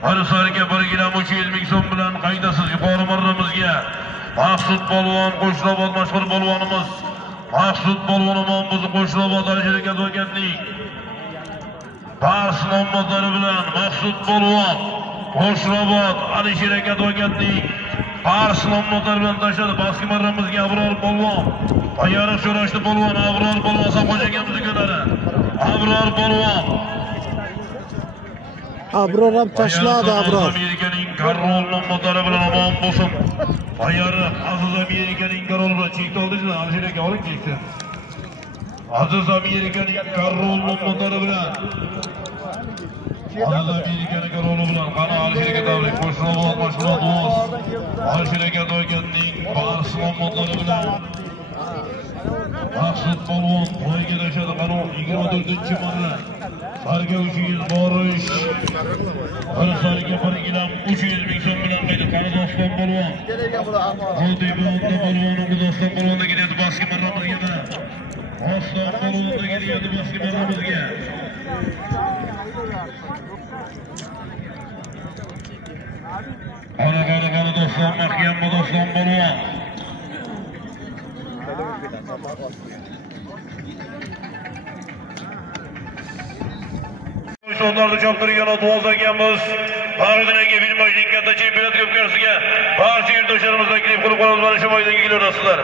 Harisarga 1,300 ming so'm bilan qaydasiz yuqori marramizga Maqsud polvon Qo'shrobod mashhur polvonimiz Maqsud polvonimon bizni Qo'shrobod Alisherga to'yganlik Barslon motori bilan Maqsud polvon Qo'shrobod Alisherga to'yganlik Barslon motori bilan tashladi pastki marramizga Abror polvon Tayyoriq so'rashdi polvon Abror polvon Safojagamizga ko'nadi Abror polvon Abror ham tashladi Abror. Amerikaning Karol motori bilan omon bo'lsin. Tayyoriq Aziz Amerikaning Karol bilan chekdi oldingizmi? Alisherga oling chekdi. Aziz Amerikaning Karol motori bilan Aziz Amerikaning Karol bilan qani Alisherga davlat Qo'shrobod mashhur do'st Alisherga to'yganning Barslon motori bilan Maqsud polvon to'yga tashadi qani 24-marra Sarga 300 borish Harisarga 1,300 ming so'm bilan qayda Qozog'iston polvon Qo'dibonda polvonimiz Doston polvonda kelyapti pastki marramizga Doston polvonda kelyapti pastki marramizga Qara Doston mahkam Doston polvon Sonlarda choptirgan o'tvozdagamiz Bag'ridagi Vilmojning katta chempionat ko'pkarsiga barcha yurtdoshlarimizdan taklif qilib qolamiz. Mana shu maydonga kelasizlar.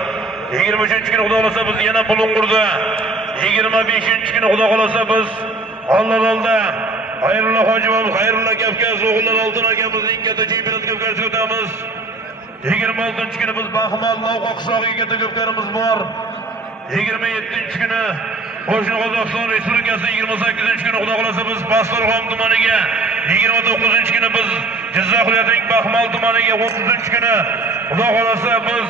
23-kuni Xudo xolasa biz yana Bulung'urda, 25-kuni Xudo xolasa biz Ollalolda Xayrulla hojimamiz, Xayrulla Kavkaz o'g'illar Oltin akamizning katta chempionat ko'pkarsiga o'tamiz. 26-kuni biz Baxmal Lavqa qishlog'iga katta ko'pkarimiz bor. 27-kuni Qo'shni Qozog'iston Respublikasi 28-kuni Xudo xolasa biz Pastdarg'om tumaniga, 29-kuni biz Jizzax viloyatining Baxmal tumaniga, 30-kuni Xudo xolasa biz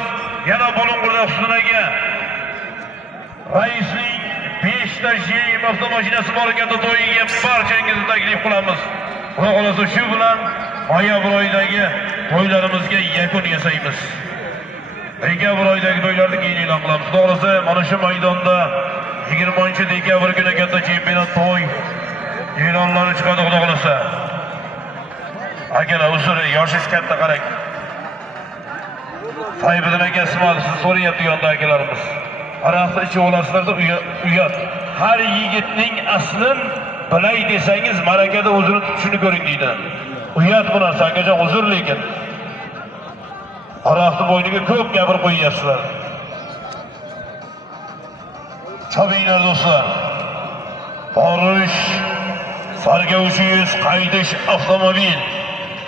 yana Bulung'urda Husnaga raisning 5 ta JM avtomashinasi bor katta to'yiga barchangizni taklif qilamiz. Xudo xolasa shu bilan noyabr oyidagi to'ylarimizga yakun yasaymiz. Dekabr oyidagi to'ylarni keyin e'lon qilamiz. Xudo xolasa mana shu maydonda 20-dekabr kuni katta chempionat to'y e'lonlari chiqadi Xudo xolasa. Akalar, uzr, yoshingiz katta qarang. Saybiddin aka Ismoil siz so'rayapti yonda akalarimiz. Araqni ichib olasizlarda uyat. Har yigitning aslin bilay desangiz ma'rakada o'zini tutishini ko'ring deydi. Uyat bu narsa akajon, uzr lekin. Araqni bo'yniga ko'p gapirib qo'yyapsizlar. Chabinglar do'stlar. Borish Sarga 300 qaydish avtomobil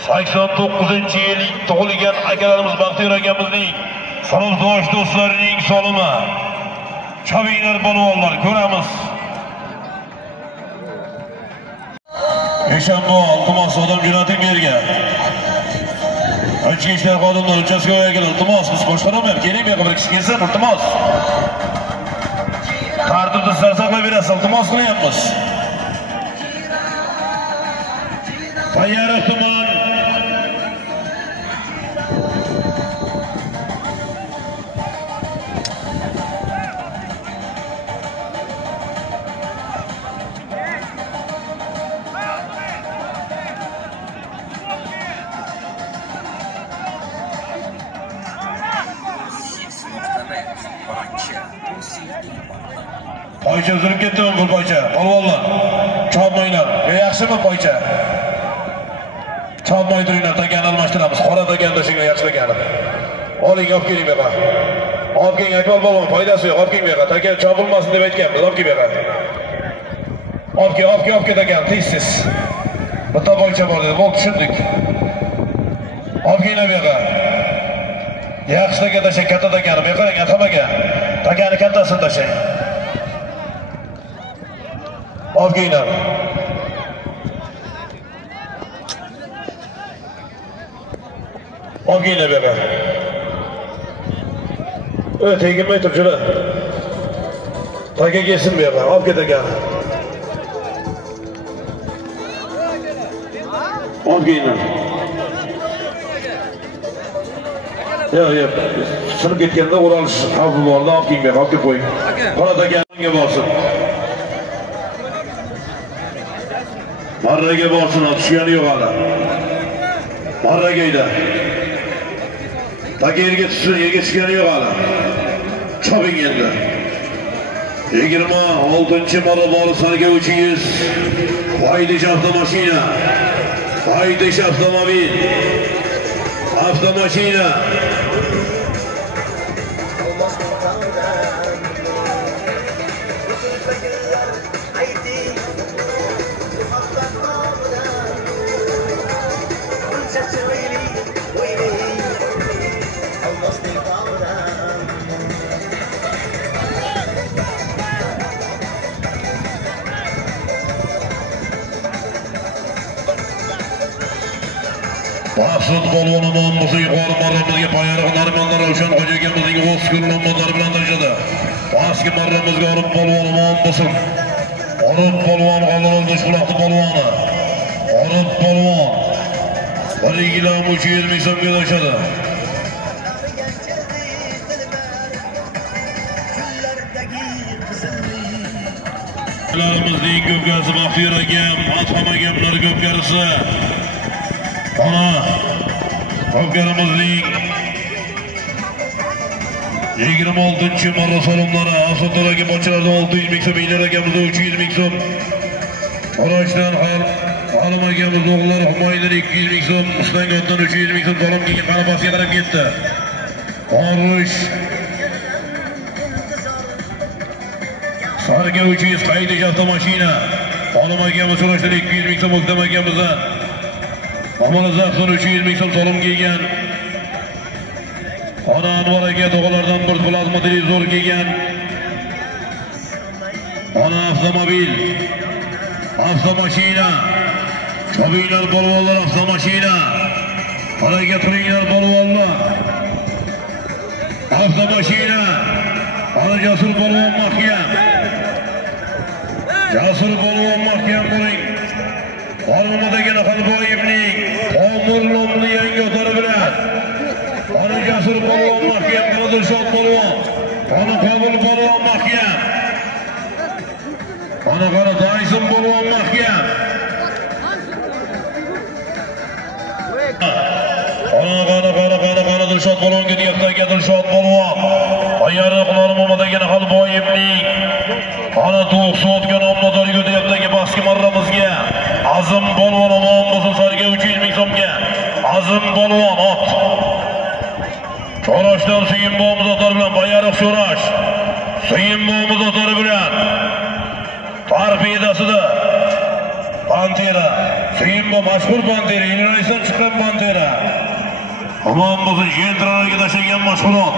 89-yil tug'ilgan akalarimiz Baxtiyor akamizning salomdosh do'stlarining solimi. Chabinglar polvonlar ko'ramiz. Eshanbo iltimos odam jo'nating berga. Ichki ishlar xodimlari uchastkoga keladi. Iltimos biz boshqaramaymiz. Keling bu yoqqa bir kishi kelsin, iltimos. Tartibni saqlab berasiz, iltimos qilyapmiz. Tayyoriq tuman Poycha uzilib ketdimi bu poycha? Polvonlar, chopmanglar. Yaxshimi poycha? Chopmay turinglar, takani almashtiramiz. Qora takani tashinglar yaxshi takani. Oling, olib keling bu yoqqa. Olib keling, Akmal polvon, foydasi yo'q. Olib keling bu yoqqa. Takan chopilmasin deb aytganmiz. Olib keling bu yoqqa. Olib kel takan, tez. Bitta poycha bor dedi. Bo'ldi, tushundik. Olib keling bu yoqqa. Yaxshi takan tashing, katta takani. Bu yoqqa atamaga. Takani kattasini tashing. Olib kelinglar. Olib kelinglar bu yoqqa. Tegilmay tur, jura. Taka kelsin bu yoqqa. Olib ketagan. Olib kelinglar. Yo'q. Sinib ketganda o'ralish xavfi borda olib keling bu yoqqa, olib kelib qo'ying. Qora takanga borsin. Marraga borsin, tushgani yo'q hali. Marragayda. Tak yerga tushsin, yerga tushgani yo'q hali. Choping endi. 26-marra bor sarga 300. Haydish avtomashina. Haydish avtomobil. Avtomashina. Maqsud polvonimon bo'lsa yuqori marramizga bayrog'i Narmanlar Ravshan Xo'ja akamizning o'z ko'rlamlari bilan tashadi. Pastki marramizga olib polvonimon bo'lsin. Olib polvon g'alon dushquloqni polvoni. Olib polvon 1 kilo 320 so'mga tashadi. Larimizning ko'pkasi Baxtiyor akam, Fathom akamlar ko'pkarisi. Ana ko'pkarimizning 26-marra salomlari Asodlar aka bochlardan 600 ming so'm, Ilar akamizdan 300 ming so'm. Qorashdan Alim akamiz o'g'illari Humoydan 200 ming so'm, Mustangotdan 300 ming so'm salom kelgan Qarabasga qarab ketdi. Qorish Sarga 300 Haydish avtomashina. Alim akamiz Qorashdan 200 ming so'm, O'ktam akamizdan Amalazaqdan 300 ming so'm salom kelgan. Ana Anvar aka tog'alardan bir plazma televizor kelgan. Ana avtomobil. Avtomashina. Chobinglar polvonlar avtomashina. Qaraga turinglar polvonlar. Avtomashina. Ana Jasur polvon mahkam. Jasur polvon mahkam bo'ling. Farg'onadagi Xalboyevning Omurlomni yangi o'tari bilan ana Jasur polvon mahkam, Dilshod polvon, ana Qabul polvon mahkam, ana qara Tayson polvon mahkam, ana Dilshod polvonga deyapti, Dilshod polvon ayariqlar Muhammadagi Xalboyevning ana 90 ga nomdorga deyapti, baski marramizga Azim polvon omon bo'lsin, sarga 300 ming so'mga Azim polvon ot. Chorashdan Suyimbomiz otar bilan Bayariq Chorash. Suyimbomiz otari bilan Tarpedasida Pantera. Suyimbo mashhur Pantera, Iloydan chiqqan Pantera. Omon bo'lsin, Jentralarga tashlagan mashhurot.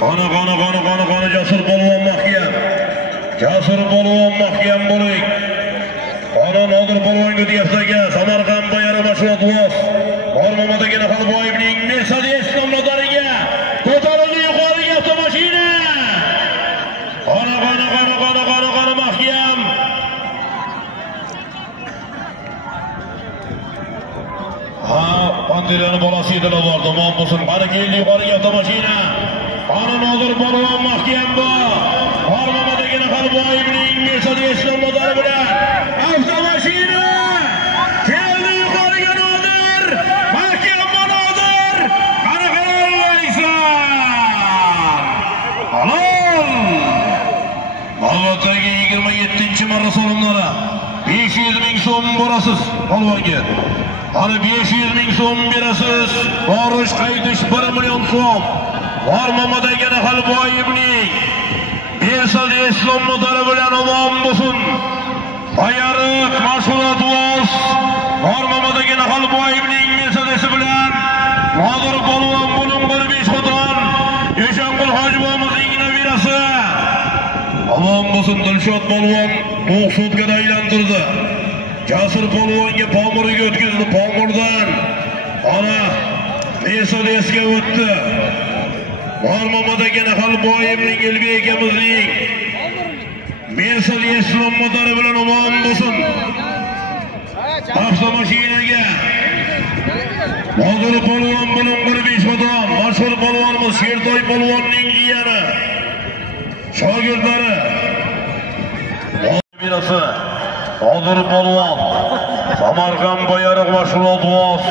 Qani Jasur polvon mahkam. Jasur polvon mahkam bo'ling. Ana Nodir polvonga deyapti, Samarqand Bayariq mashhurot vos. Farg'onadagi Xalboyevning Mercedes nomlariga ko'tarildi yuqoriga avtomashina. Qani mahkam. Ha, Panterani bolasi edilar bordi, omon bo'lsin. Qani keldi yuqoriga avtomashina. Qani Nodir polvon mahkam bor. Farg'onadagi Xalboyevning Mercedes nomlari bilan avtomashina. Keldi yuqoriga Nodir. Mahkam Nodir. Qani qalaysan. Halol. Navbatdagi 27-marra salomlari 500 ming so'm borasiz polvonga. Ana 500 ming so'm berasiz. Borish qaytish 1 million so'm. Farg'onadagi Xalboyevning Mercedes nomlari bilan omon bo'lsin. Bayariq mashhurot vos. Farg'onadagi Xalboyevning Mercedes bilan Nodir polvon bo'ling'ir 5 xotin. Eshonqul hojibomizning nabirasi. Omon bo'lsin, Dilshod polvon 90 ga aylantirdi. Jasur polvonga Pomurga o'tkazdi, Pomurdan ana Mercedesga o'tdi. Farg'onadagi Xalboyevning Elbek akamizning Mercedes nomlari bilan omon bo'lsin. Avtomashinaga Nodir polvon bo'ling'ir 5 xotin. Mashhur polvonimiz Shertoy polvonning jiyani. Shogirdlari. Nodir polvon Samarqand Bayariq mashhurot vos.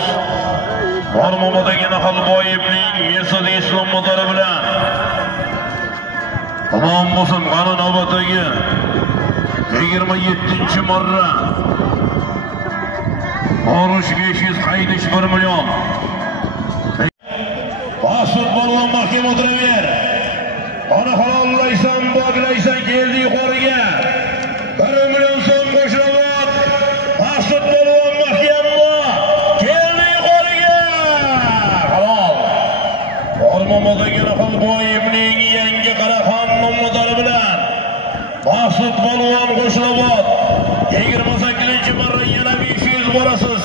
Farmonadagi Naqalboyevning Mercedes motori bilan tamom bo'lsin. Qani navbatdagi 27-marra Borush 500 qaydish 1 million. Mas'ud Polvon mahkam o'tiraver. Ona halollaysan, bog'laysan, keldi yuqoriga. 1 million so'm qo'shilib, Mas'ud Polvon mahkammi? Keldi yuqoriga. Halol. Farmonadagi Naqalboyevning yangi Qaraxon motori bilan Mas'ud Polvon qo'shilib, 28-marra yana 500 borasiz.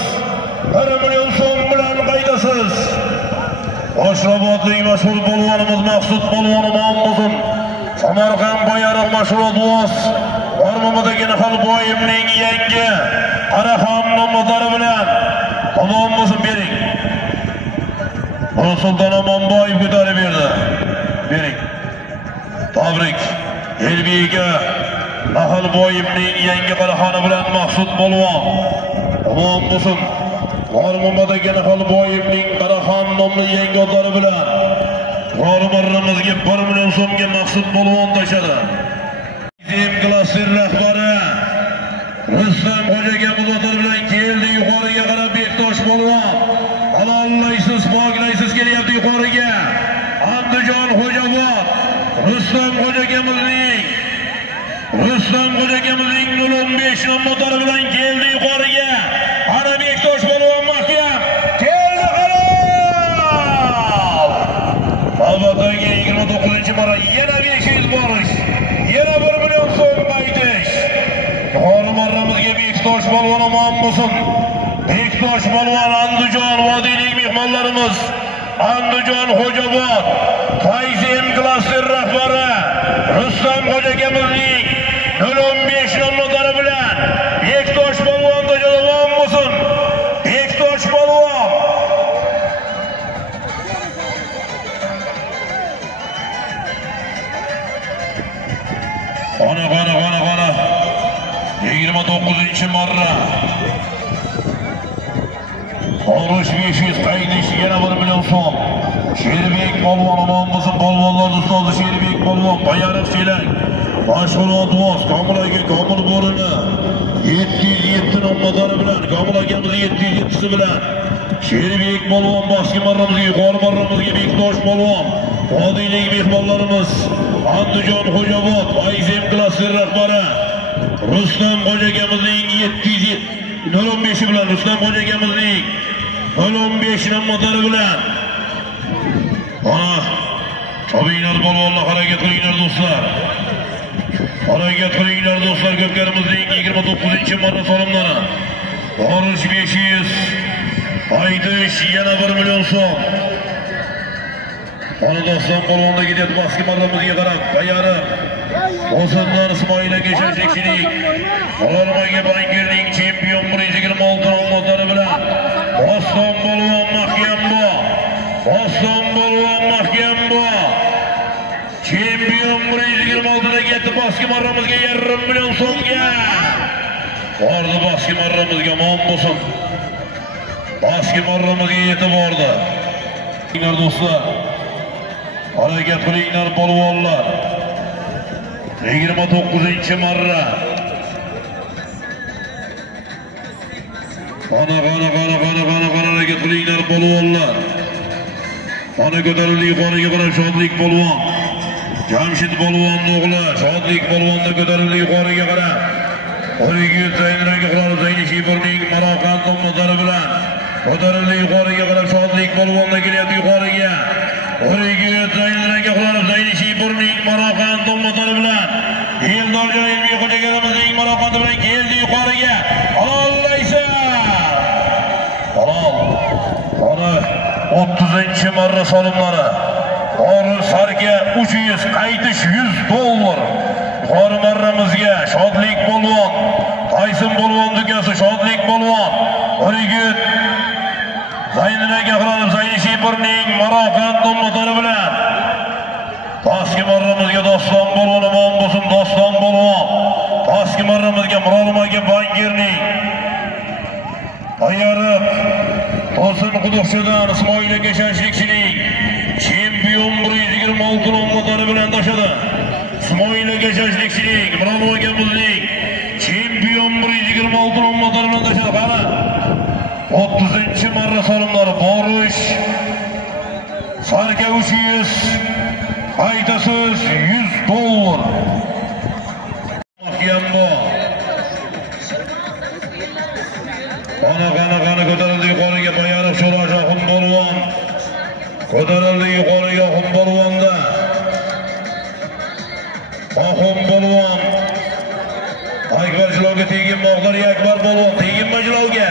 1 million so'm bilan qaydasiz. Qo'shrobodlik mashhur polvonimiz Maqsud Polvon omon bo'lsin. Samarqand Boyariq mashhur do'st Farmonadagi Naqalboyevning yangi Qaraxon motori bilan omon bo'lsin bering. Sulton Omonboyev ko'tarib berdi. Bering. Tabrik. Elbiyga Naqalboyevning yangi Qaraxoni bilan Maqsud Polvon omon bo'lsin. Farmonadagi Naqalboyevning Qaraxon nomli yangi otlari bilan Farmonimizga 1 million so'mga Maqsud Polvon tashadi. Zem klaster rahbari Rustam Xo'jagamiz otlari bilan keldi yuqoriga qarab Bektosh Polvon. Halollaysiz, poklaysiz kelyapti yuqoriga. Andijon Xo'jabod Rustam Xo'jagamizning 015 motori bilan keldi yuqoriga. Ana Bektosh Polvon mahkam. Keldi halol. Navbatdagi 29-marra yana 500 borish. Yana 1 million so'm qaytish. Yuqori Bektosh Polvon omon bo'lsin. Bektosh Polvon Andijon vodiylik mehmonlarimiz. Andijon Xo'jabod Fayzem klaster rahbari Rustam Xo'jagamizning 015 motori bilan Bektosh Polvon davom bo'lsin. Bektosh Polvon. Qana 29-marra Borush 500 qaydish yana 1 million so'm. Sherbek Polvon omon bo'lsin. Polvonlar ustozi Sherbek Polvon Boyariq Chelak mashhur otvoz Komil bo'rini 707 motori bilan Komil akamiz 707si bilan Sherbek Polvon boshqa marramizga yuqori marramizga Bektosh Polvon vodiylik mehmonlarimiz Andijon Xo'jabod Ayzem klaster rahbari Rustam Xo'jagamizning 715 bilan Rustam Xo'jagamizning 015 motori bilan Chobinglar polvonlar, harakat qilinglar do'stlar. Harakat qilinglar do'stlar. Ko'pkarimizning 29-marra solimlari. Borush 500 qaydish yana 1 million so'm. Ana do'stlar polvonda ketyapti boshqa marramizga qarab. Boyariq O'zimdan Ismoil aka shashikchilik. Olormaga bankirning chempion 126 motori bilan Doston Polvon mahkam bo. Doston Polvon mahkam bo. Chempion 126 da ketdi boshqa marramizga 1,5 million so'mga. Bordi boshqa marramizga omon bo'lsin. Boshqa marramizga yetib bordi. Sizlar do'stlar, harakat qilinglar polvonlar. 29-marra. Qana harakat qilinglar polvonlar. Qana ko'tarildi yuqoriga qarab Shodlik polvon. Jamshid polvon o'g'li Shodlik polvonda ko'tarildi yuqoriga qarab. O'riga Zaynuranga qilib Zaynishiburning Maroqand motori bilan ko'tarildi yuqoriga qarab Shodlik polvonda kelyapti yuqoriga. O'riga Zaynuranga qilib Zaynishiburning Maroqand motori bilan Eldor Joyilbek Xo'jagamizning Maroqandi bilan keldi yuqoriga. Halollaysan. Halol. Qani 30-marra solimlari. Borush sarga 300 qaytish $100. Yuqori marramizga Shodlik polvon, Tayson polvon dukasi Shodlik polvon, O'rigit Zaynuraga qilib Zaynishiburning Maroqand motori bilan boshqa marramizga Doston polvon omon bo'lsin. Doston polvon boshqa marramizga Mirolmaga bankirning Boyariq To'sin Quduqchadan Ismoil aka Shashlikchining chempion 126 nomlari bilan tashadi. Ismoil aka Shashlikchining Mironov akamizning chempion 126 nomlari bilan tashadi. Qani 30-marra solimlari borish. Sarka 300, aytasiz $100. Mahkam bu. Qana ko'tarildi yuqoriga Bayariq Sho'lash Oxun Polvon. Ko'tarildi yuqoriga Oxun Polvonda. Oxun Polvon. Akbar jilovga teginmoqlar, Akbar Polvon teginma jilovga.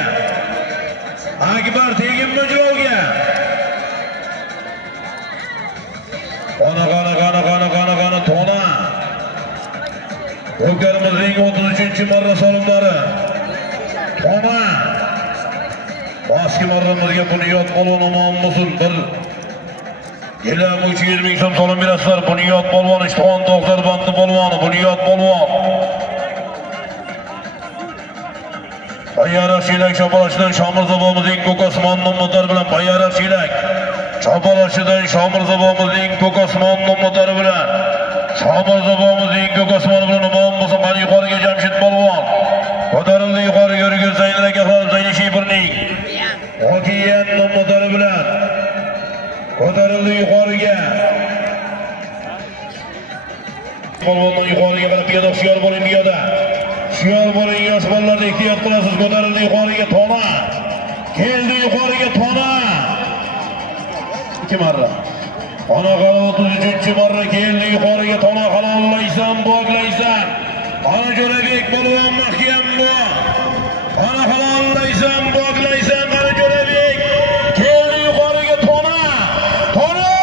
Akbar teginma jilovga. Qana Tona. Ko'karimizning 33-marra solimlari. Tona. Baski marramizga Bunyod polvon omon bo'lsin. Bir Yelam 300 ming so'm solim berasizlar. Bunyod polvon Ishtixon To'xtar bandi polvoni Bunyod polvon. Bayariq Shelak Shobalashidan Shomirzobomizning Ko'kosmon nomlari bilan Bayariq Shelak Shobalashidan Shomirzobomizning Ko'kosmon nomlari bilan Shomirzobomizning Ko'kosmoni bilan omon bo'lsin. Qani yuqoriga Jamshid polvon. Ko'tarildi yuqoriga Urgut Zaynur aka Zaynishibirning Okiyan nomlari bilan ko'tarildi yuqoriga. Polvondan yuqoriga qarab piyoda hushyor bo'ling piyoda. Hushyor bo'ling yosh bolalarni ehtiyot qilasiz. Ko'tarildi yuqoriga Tona. Keldi yuqoriga Tona. 2 marra. Ona 33-marra keldi yuqoriga Tona. Halollaysan, bog'laysan. Ana Jo'rabek polvon mahkam bu. Ana halollaysan, bog'laysan, ana Jo'rabek. Keldi yuqoriga Tona. Tona!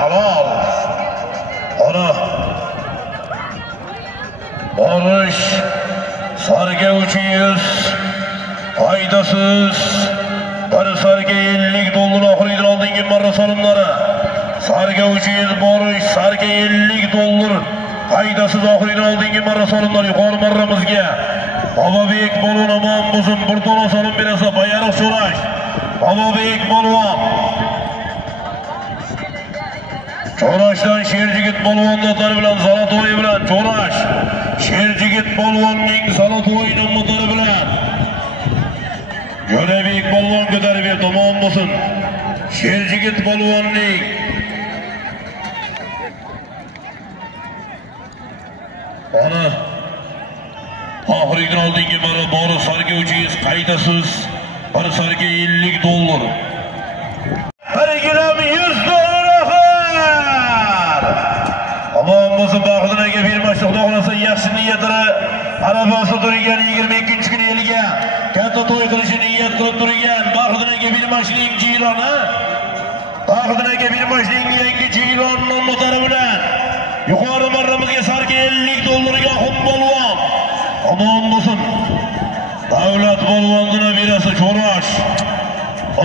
Halol. Ana. Borish. Sarga 300. Aydasiz. Bir sarga $50 oxirida oldingi marra solimlari. Sarga 300 borish, sarga $50. Aydasiz oxirida oldingi marra solimlar yuqori marramizga. Bobobek polvon omon bo'lsin. Bir to'la solim berasa Bayariq Sho'lash. Bobobek polvon. Sho'lashdan Sherjigit polvonlar bilan Zolotoy bilan Sho'lash. Sherjigit polvonning Zolotoy nomlari bilan Jo'rabek polvon ko'tarib berdi, omon bo'lsin. Sherjigit polvonning ana oxirgi oldingi marra bori sarga 300 qaydasiz. Bir sarga $50. Bir gilam $100 oxir. Omon bo'lsin Bahdin aka bermoqchi Xudo xolasa yaxshi niyatlari arafasida turgan 22-kuni elga katta to'y qilishni niyat qilib turgan Bahdin aka bermoqchining Jiloni. Bahdin aka bermoqchining yangi Jilon nomlari bilan yuqori marramizga sarga $50 ga Oxun polvon. Omon bo'lsin. Davlat polvondan berasi Sho'lash.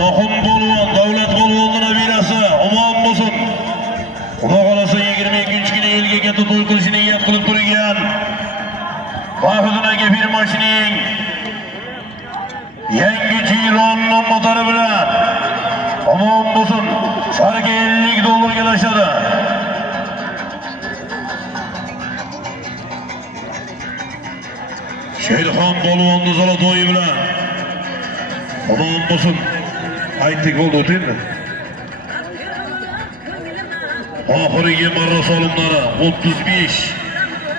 Oxun polvon Davlat polvondan berasi omon bo'lsin. Xudo xolasa 22-kuni elga katta to'y qilishni niyat qilib turgan Bahdin aka bermoqchining yangi Jilon nomlari bilan omon bo'lsin. Sarga $50 kelashadi. Sherxon polvonni Zolotoy bilan omon bo'lsin. Aytdik bo'ldi o'taymi? Oxirgi marra solimlari 35.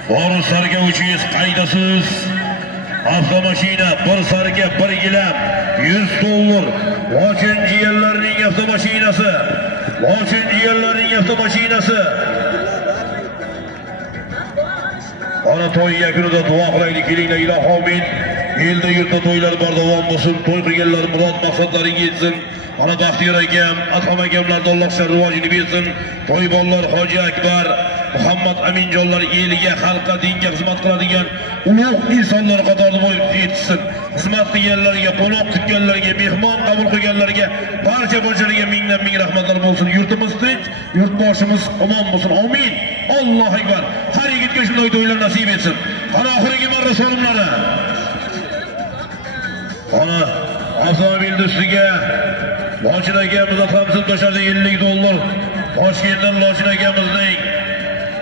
Bori sarga 300 qaydasiz. Avtomashina bir sarga 1 gilam $100. Lochinjiyallarning avtomashinasi. Lochinjiyallarning avtomashinasi. Ana to'y yakunida duo qilaylik, kelinglar ilohomin. Elda yurtda to'ylar bor davom bo'lsin. To'y qilganlar murod maqsadlariga yetsin. Ana Baxtiyor akam, Adham akamlardan Alloh shar rivojini bersin. To'y bolalar Hoji Akbar, Muhammad Aminjonlar eliga, xalqqa, dinga xizmat qiladigan ulug' insonlar qatorida bo'lib yetsin. Xizmat qilganlarga, qo'noq kutganlarga, mehmon qabul qilganlarga, barchalarga mingdan ming rahmatlar bo'lsin. Yurtimiz tinch, yurtboshimiz omon bo'lsin. Amin. Allohu akbar. Har yigitga shunday to'ylar nasib etsin. Ana oxirgi marra solimlari. Ana avtomobilni ustiga Lochin akamiz hamsin tashladi $50. Toshkentdan Lochin akamizning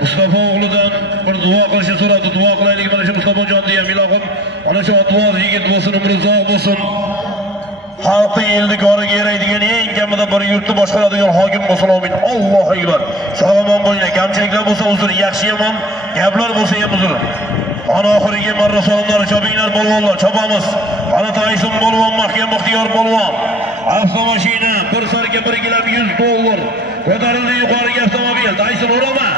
Mustafa o'g'lidan bir duo qilishni so'radi. Duo qilaylik mana shu Mustafajon degan ilohim. Mana shu otvoz yigit bo'lsin, umri uzoq bo'lsin. Xalqning eldikoriga yaraydigan eng kamida bir yurtni boshqaradigan hokim bo'lsin. Amin. Allohu akbar. Sog'lom bo'linglar. Kamchiliklar bo'lsa uzr, yaxshi yomon gaplar bo'lsa ham uzr. Ana oxirgi marra salomlar chopinglar polvonlar, chopamiz. Ana Tayson polvon, mahkam ixtiyor polvon. Avtomashina bir sarga bir gilam $100. Ko'tarildi yuqoriga avtomobil. Tayson o'rama.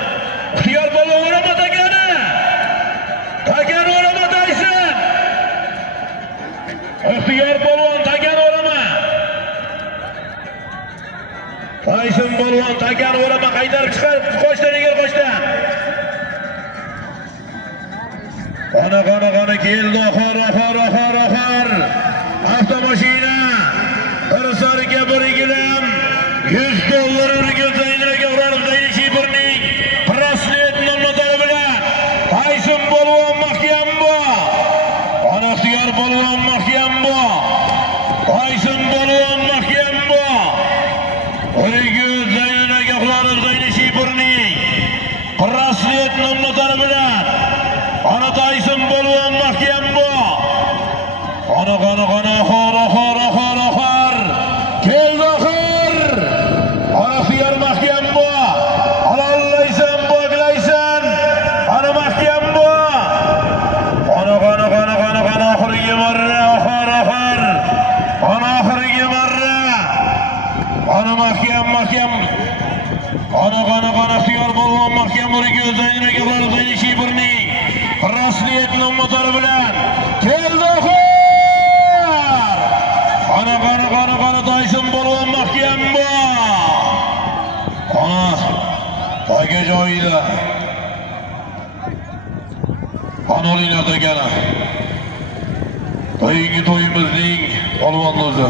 Ixtiyor polvon o'rama takani. Takani o'rama Tayson. Ixtiyor polvon takani o'rama. Tayson polvon takani o'rama qaytarib chiqarib qo'shdan egar qo'shdan. Qana keldi oxir. Avtomashina bir sarga bir gilam $100 urgan Zayniraga urib Zayni Shiburning Braslet nomlari bilan Tayson polvon mahkam bu. Ana ixtiyor polvon mahkam bu. Tayson polvon mahkam bu. Urgan Zayniraga urib Zayni Shiburning Braslet nomlari bilan ana Tayson polvon mahkam bu. Qana oxir. Keldi oxir. Ana ixtiyor mahkam bu. Halollaysan, bog'laysan. Ana mahkam bu. Qana oxirgi marra, oxir. Ana oxirgi marra. Ana mahkam. Qana ixtiyor polvon mahkam urgan Zayniraga borib Zayni Shiburning Braslet nomlari bilan keldi oxir. Qana Tayson polvon mahkam bu. Qana to'yga joyida. Qanolinglar takana. To'yimizning polvonlari.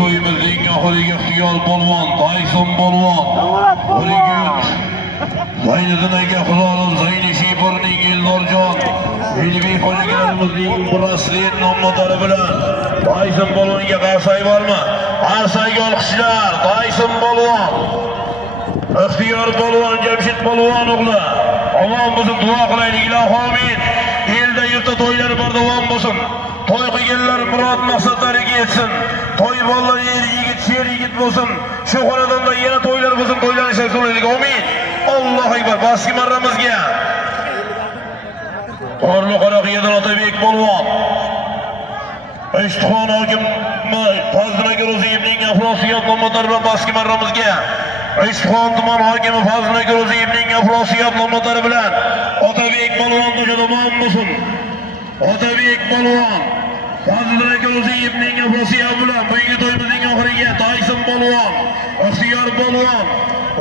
To'yimizning oxirgi ixtiyor polvon Tayson polvon. O'rgut Zaynidinaga xudorim Zayni Shiburning Eldorjon Elbek xo'jagarimizning Braslet nomlari bilan Tayson polvonga qarsay bormi? Qarsayga olqishlar. Tayson polvon. Ixtiyor polvon Jamshid polvon o'g'li. Omon bo'lsin, duo qilaylik ilohim. Elda yurtda to'ylar bardavom bo'lsin. To'y qilganlar murod maqsadlariga yetsin. To'y bolalar yigit, sher yigit bo'lsin. Shu xonadonda yana to'ylar bo'lsin, to'ylanishlar so'raylik. Amin. Allohu akbar. Baski marramizga. Qorli Qoraqiyadan Otabek polvon. Eshitxon hokim Fazlnakir O'ziyevning afrosiyat nomlari bilan baski marramizga. Eshitxon tuman hokimi Fazlnakir O'ziyevning afrosiyat nomlari bilan Otabek polvon tomon bo'lsin. Otabek polvon Fazlnakir O'ziyevning afrosiyati bilan bugungi to'yimizning oxiriga Tayson polvon, ixtiyor polvon,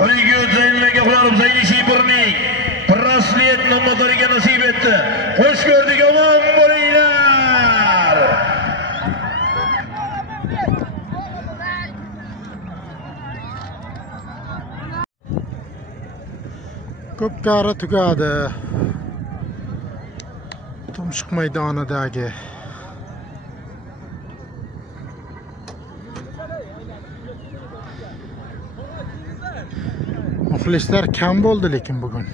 O'rgut Zayniraga qurib Zayni Shiburning Braslet nomlariga nasib etdi. Xush ko'rdik, omon bo'linglar. Ko'pkari tugadi. Tumshuq maydonidagi muxlislar kam bo'ldi lekin bugun.